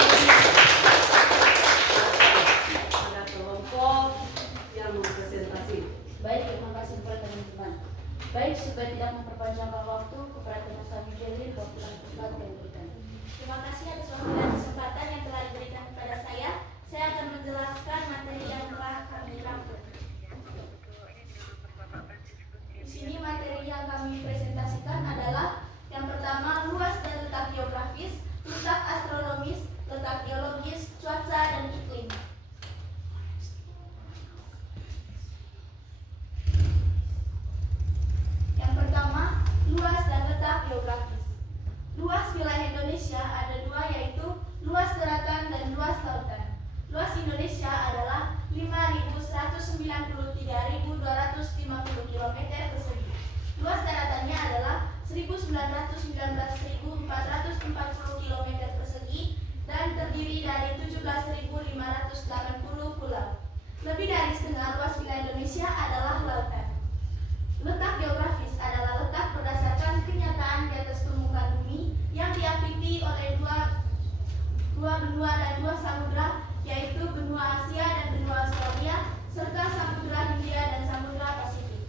Ada kelompok yang presentasi. Baik, terima kasih kepada teman-teman. Baik, supaya tidak memperpanjangkan waktu, kepada teman kami Jelly, waktu dan tempat yang diberikan. Terima kasih atas waktu dan kesempatan yang telah diberikan kepada saya. Saya akan menjelaskan materi yang telah kami rangkum. Di sini materi yang kami presentasikan adalah yang pertama, luas dan letak geografis, letak astronomis, letak geologis, cuaca, dan iklim. Yang pertama, luas dan letak geografis. Luas wilayah Indonesia ada dua, yaitu luas daratan dan luas lautan. Luas Indonesia adalah 5.193.250 km persegi. Luas daratannya adalah 1919.440 km persegi dan terdiri dari 17.580 pulau. Lebih dari setengah luas wilayah Indonesia adalah lautan. Letak geografis adalah letak berdasarkan kenyataan di atas permukaan bumi yang diapiti oleh dua benua dan dua samudra, yaitu benua Asia dan benua Australia, serta samudra Hindia dan samudra Pasifik.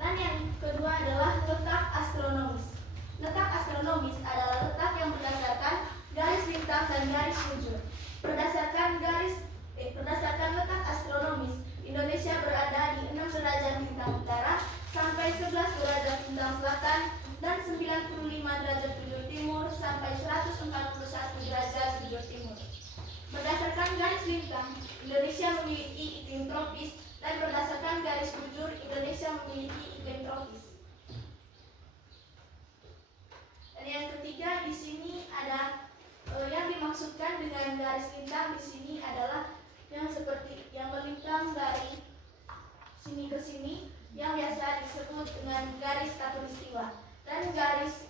Dan yang kedua adalah letak astronomis. Letak astronomis adalah letak yang berdasarkan garis lintang dan garis bujur. Berdasarkan letak astronomis, Indonesia berada di 6 derajat bintang utara sampai 11 derajat bintang selatan dan 95 derajat bujur timur sampai 141 derajat bujur timur. Berdasarkan garis lintang, Indonesia memiliki iklim tropis, dan berdasarkan garis bujur, Indonesia memiliki iklim tropis. Dan yang ketiga, di sini ada yang dimaksudkan dengan garis lintang di sini adalah yang seperti yang melintang dari sini ke sini, yang biasa disebut dengan garis khatulistiwa, dan garis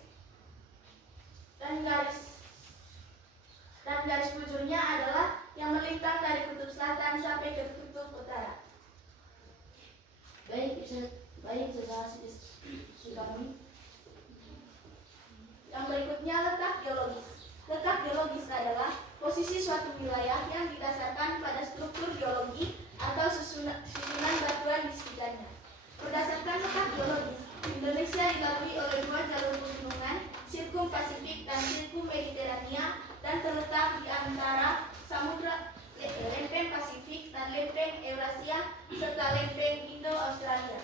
bujurnya adalah yang melintang dari kutub selatan sampai ke kutub utara. Baik, secara diskusi kami. Yang berikutnya, letak geologis. Letak geologis adalah posisi suatu wilayah yang didasarkan pada struktur geologi atau susunan batuan di sekitarnya. Berdasarkan letak geologis, Indonesia dilalui oleh dua jalur pegunungan, Sirkum Pasifik dan Sirkum Mediterania, dan terletak di antara samudra lempeng Pasifik dan lempeng Eurasia serta lempeng Indo-Australia.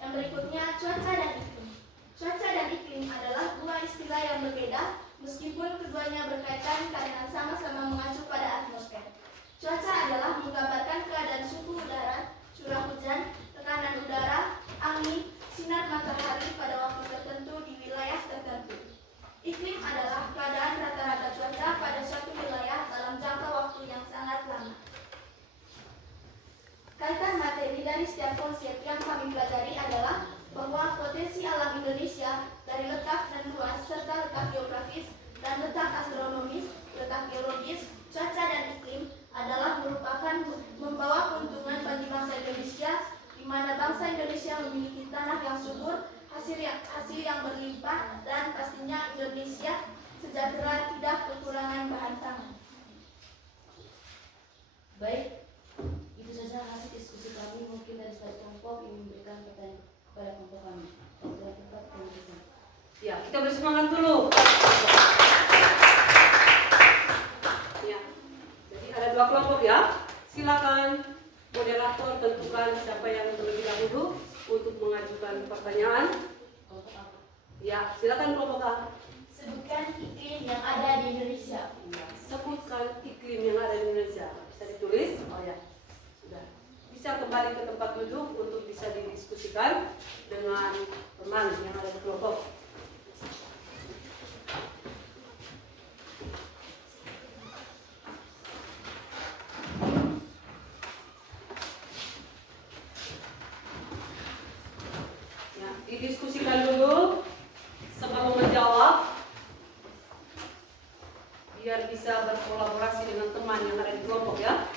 Yang berikutnya, cuaca dan iklim. Cuaca dan iklim adalah dua istilah yang berbeda, meskipun keduanya berkaitan karena sama-sama mengacu pada atmosfer. Cuaca adalah menggambarkan keadaan suhu udara, curah hujan, tekanan udara, angin, sinar matahari pada waktu tertentu di wilayah tertentu. Iklim adalah keadaan rata-rata cuaca pada suatu wilayah dalam jangka waktu yang sangat lama. Kaitan materi dari setiap konsep yang kami pelajari adalah bahwa potensi alam Indonesia dari letak dan luas serta letak geografis dan letak astronomis, letak geologis, cuaca dan iklim adalah merupakan membawa keuntungan bagi bangsa Indonesia, di mana bangsa Indonesia memiliki tanah yang subur, hasil yang berlimpah, dan pastinya Indonesia sejahtera, tidak kekurangan bahan pangan. Baik, itu saja hasil diskusi kami. Mungkin dari setiap kelompok ingin memberikan pertanyaan kepada kelompok kami. Ya, kita bersemangat dulu. Ya, jadi ada dua kelompok ya. Silakan moderator tentukan siapa yang terlebih dahulu untuk mengajukan pertanyaan. Ya, silakan kelompok A. Sebutkan iklim yang ada di Indonesia. Ya, sebutkan iklim yang ada di Indonesia. Bisa ditulis? Oh ya, sudah. Bisa kembali ke tempat duduk untuk bisa didiskusikan. didiskusikan dengan teman yang ada di kelompok. Ya, didiskusikan dulu sebelum menjawab, biar bisa berkolaborasi dengan teman yang ada di kelompok ya.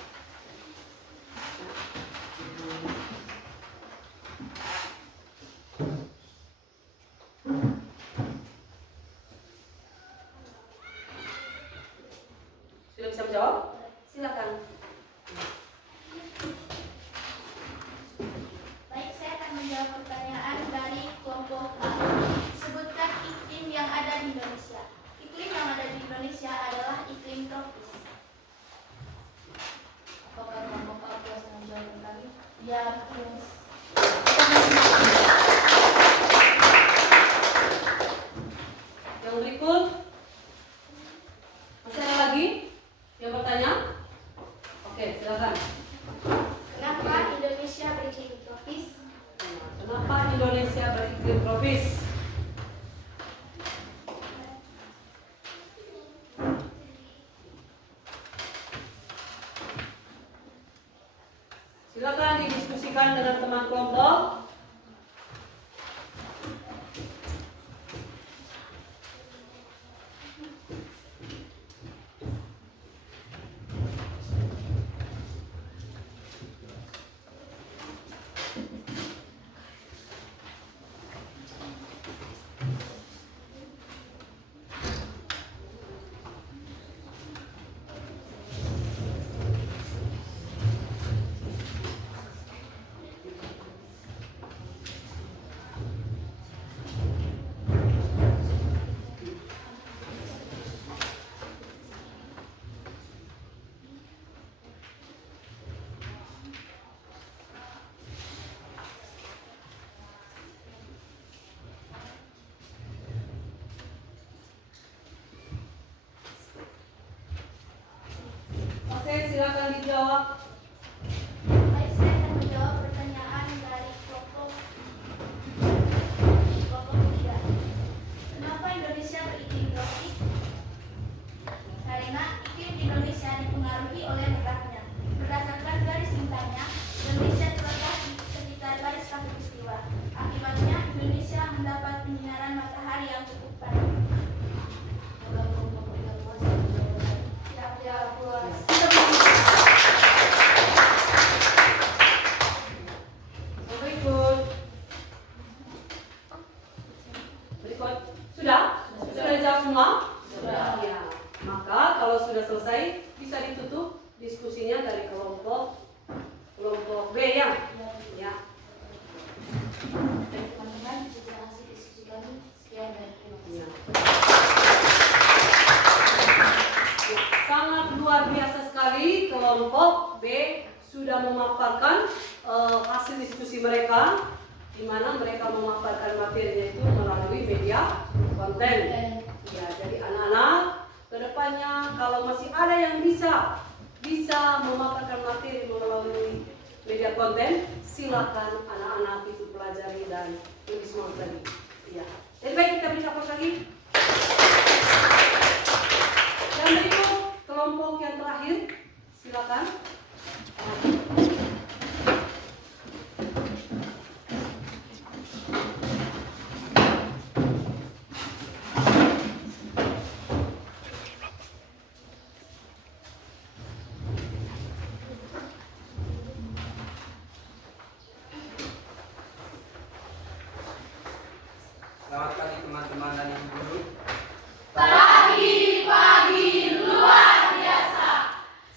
Sudah bisa menjawab? Silakan. Baik, saya akan menjawab pertanyaan dari kelompok A. Sebutkan iklim yang ada di Indonesia. Iklim yang ada di Indonesia adalah iklim tropis. Apakah kelompok A puas dengan jawaban kami? Ya, puas. Yang berikut, masih ada lagi yang bertanya? Oke, silakan. Kenapa Indonesia beriklim tropis? Kenapa Indonesia beriklim tropis? Silakan didiskusikan dengan teman kelompok. Oke, silakan dijawab. Baik, saya akan menjawab pertanyaan dari kelompok tiga. Kenapa Indonesia beriklim tropis? Karena iklim di Indonesia dipengaruhi oleh letaknya. Berdasarkan garis lintangnya, Indonesia terletak di sekitar garis khatulistiwa. Akibatnya, Indonesia mendapat penyinaran matahari yang cukup padat. Ya, puas. Berikut. Sudah? Sudah dijawab semua? Sudah. Ya. Maka kalau sudah selesai, bisa ditutup diskusinya dari kelompok B ya. Ya. Teman-teman, sekian hasil diskusi kami. Sekian dan terima kasih. Ya. Sangat luar biasa sekali kelompok B sudah memaparkan hasil diskusi mereka, di mana mereka memaparkan materinya itu melalui media konten. Ya, jadi anak-anak kedepannya kalau masih ada yang bisa memaparkan materi melalui media konten, silakan anak-anak itu pelajari dan lebih semangat lagi. Ya. Jadi baik, kita beri aplaus lagi. Dan berikut kelompok yang terakhir, silakan. Selamat pagi teman-teman dan ibu guru. Pagi luar biasa.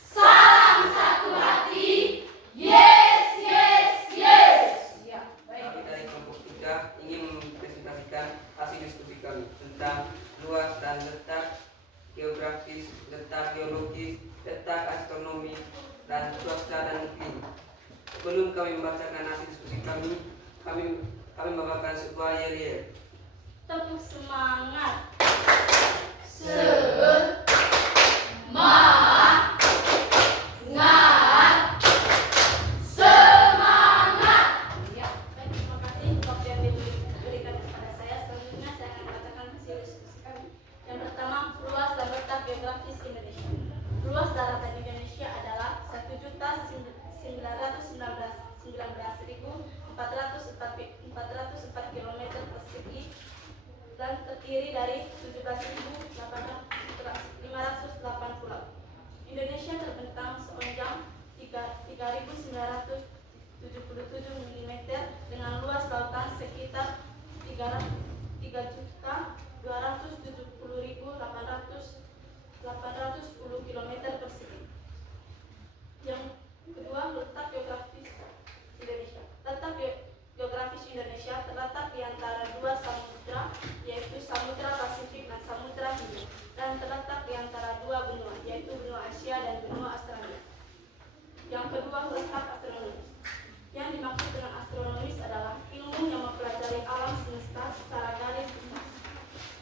Salam satu hati. Yes, yes, yes. Ya, baik. Kami dari kelompok 3 ingin mempresentasikan hasil diskusi kami tentang luas dan letak geografis, letak geologis, letak astronomi, dan cuaca dan iklim. Sebelum kami membacakan hasil diskusi kami membawakan sebuah yel-yel. Tepuk semangat. Semangat. Ya. Baik, terima kasih. dan terdiri dari 17.508 pulau. Indonesia terbentang sepanjang 3.977 mm dengan luas lautan sekitar 3.270.810 km persegi. Yang kedua, letak geografis Indonesia. Letak geografis Indonesia terletak di antara dua samudra, yaitu Samudra Pasifik dan Samudra Hindia, dan terletak di antara dua benua, yaitu benua Asia dan benua Australia. Yang kedua, letak astronomis. Yang dimaksud dengan astronomis adalah ilmu yang mempelajari alam semesta secara garis besar.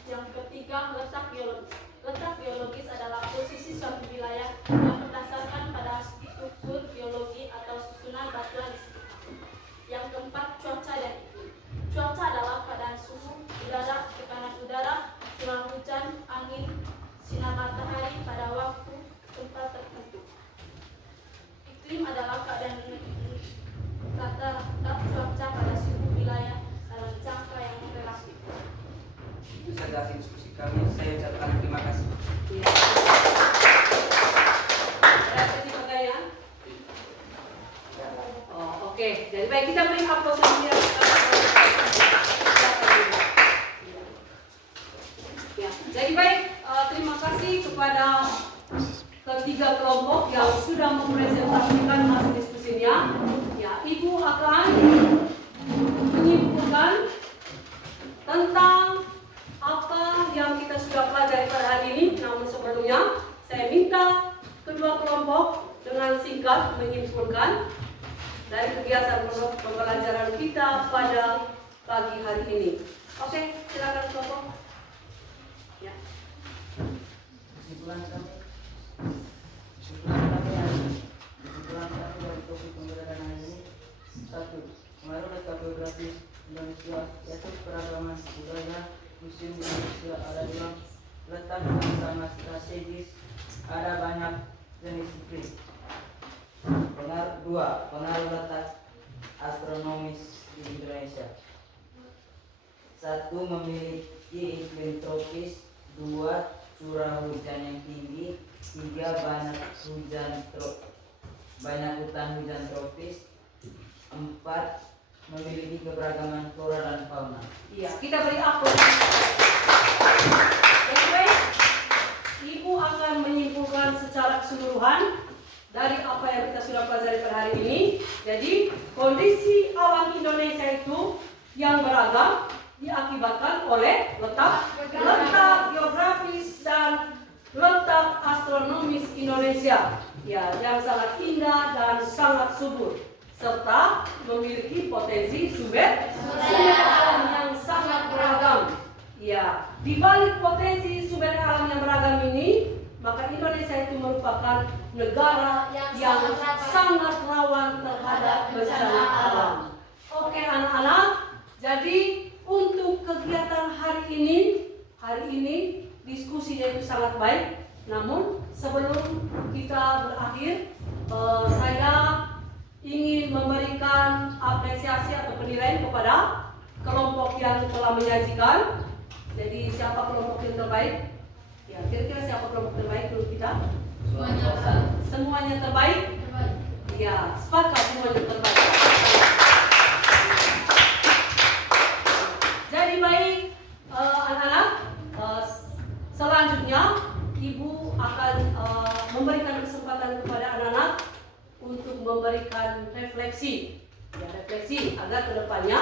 Yang ketiga, letak geologis. Letak geologis adalah posisi suatu wilayah yang berdasarkan pada struktur geologi atau susunan batuan di sekitar. Yang keempat, cuaca dan iklim. Cuaca adalah keadaan suhu udara, tekanan udara, curah hujan, angin, sinar matahari pada waktu tempat tertentu. Iklim adalah keadaan rata-rata cuaca pada suhu wilayah dalam jangka yang relatif. Itu saja hasil diskusi kami. Saya ucapkan terima kasih. Ya. Ada pertanyaan? Oh, oke. Jadi baik, kita beri aplaus dulu ya. Ya, jadi baik, terima kasih kepada ketiga kelompok yang sudah mempresentasikan hasil diskusinya. Ya, Ibu akan menyimpulkan tentang apa yang kita sudah pelajari pada hari ini. Namun sebelumnya, saya minta kedua kelompok dengan singkat menyimpulkan dari kegiatan pembelajaran kita pada pagi hari ini. Oke, silakan kelompok. Ya. Kesimpulan kami dari topik pembelajaran hari ini. 1. Pengaruh letak geografis Indonesia, yaitu keragaman budaya museum Indonesia ada dua letak yang sangat strategis, ada banyak jenis iklim. Pengaruh letak astronomis di Indonesia. 1. Memiliki iklim tropis. 2. Curah hujan yang tinggi. 3. Banyak hutan hujan tropis. 4. Memiliki keberagaman flora dan fauna. Iya, kita beri aplaus. Oke, Ibu akan menyimpulkan secara keseluruhan dari apa yang kita sudah pelajari pada hari ini. Jadi, kondisi alam Indonesia itu yang beragam diakibatkan oleh letak geografis dan letak astronomis Indonesia, ya, yang sangat indah dan sangat subur, serta memiliki potensi sumber alam yang sangat beragam. Ya, di balik potensi sumber alam yang beragam ini, maka Indonesia itu merupakan negara yang sangat rawan terhadap bencana alam. Oke anak-anak, jadi untuk kegiatan hari ini diskusinya itu sangat baik. Namun sebelum kita berakhir, saya ingin memberikan apresiasi atau penilaian kepada kelompok yang telah menyajikan. Jadi siapa kelompok yang terbaik? Ya, kira-kira siapa kelompok terbaik menurut kita? Semuanya terbaik? Ya, sepakat semuanya terbaik. Jadi baik, anak-anak, selanjutnya Ibu akan memberikan kesempatan kepada anak-anak untuk memberikan refleksi, ya, refleksi agar kedepannya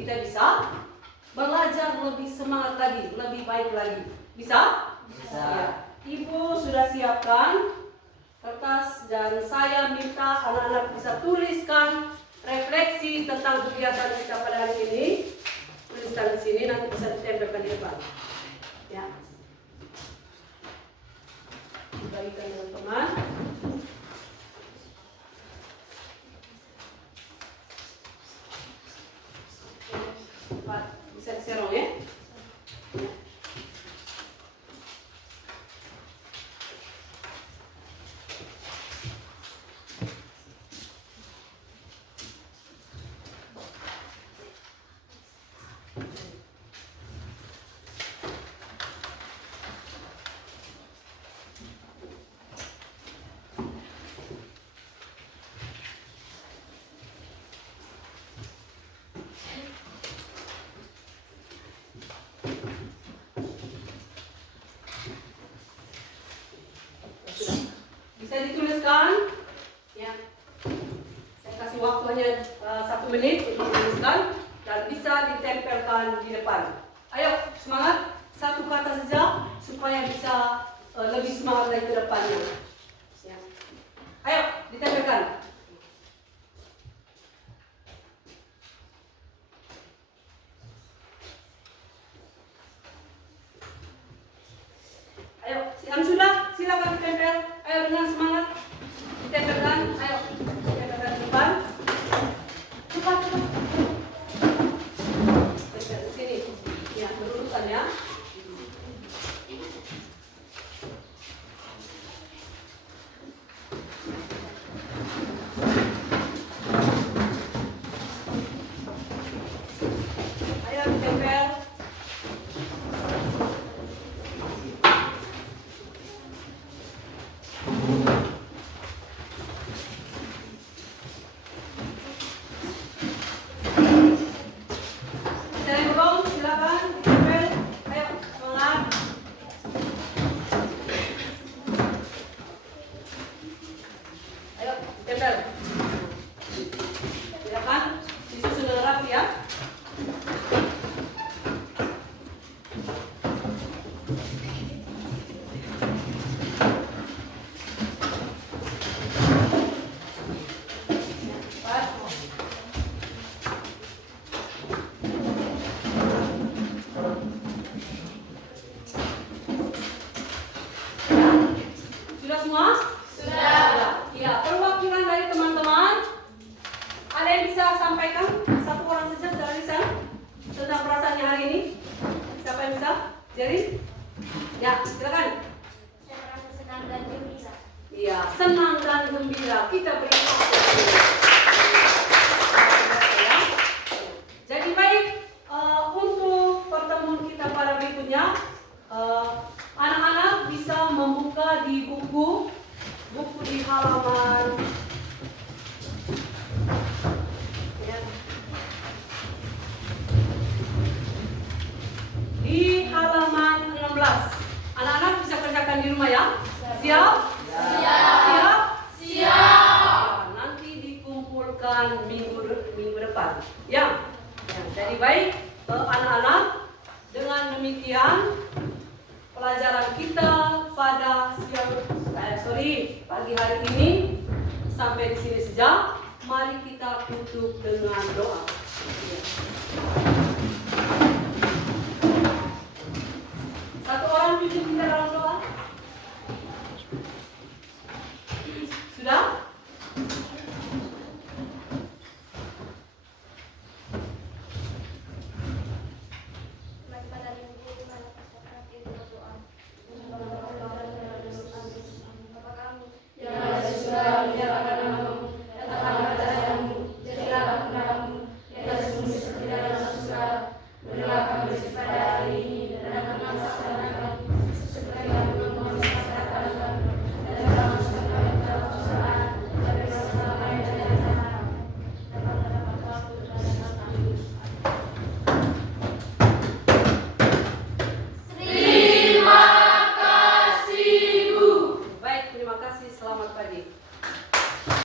kita bisa belajar lebih semangat lagi, lebih baik lagi. Bisa? Bisa. Ya. Ibu sudah siapkan kertas dan saya minta anak-anak bisa tuliskan refleksi tentang kegiatan kita pada hari ini. Tuliskan di sini, nanti bisa ditempelkan di depan. Ya. Dibagikan dengan teman. Bisa diserong ya. tempelkan di depan. Ayo semangat, satu kata saja supaya bisa lebih semangat lagi ke depannya. Ya. Ayo ditempelkan. Ayo, yang sudah silakan ditempel. Ayo dengan semangat ditempelkan. Ayo ditempelkan di depan. Cepat. Tempel di sini. Ya, berurutan ya. Ayo ditempel. Saya dorong, silakan ditempel. Ayo semangat. Ayo ditempel. Silakan disusun dengan rapi ya. Cepat. Sudah semua? Sudah. Ya, perwakilan dari teman-teman. Ada yang bisa sampaikan satu orang saja secara lisan tentang perasaannya hari ini? Siapa yang bisa? Jerry? Ya, silakan. Saya merasa senang dan gembira. Iya, senang dan gembira. Kita beri tepuk tangan. Ya. Jadi baik, untuk pertemuan kita pada berikutnya, anak-anak bisa membuka di buku di halaman ya. Di halaman 16. Anak-anak bisa kerjakan di rumah ya? Siap? Siap? Ya, nanti dikumpulkan minggu depan. Ya. Jadi baik, anak-anak, dengan demikian pelajaran kita pada pagi hari ini sampai di sini saja. Mari kita tutup dengan doa.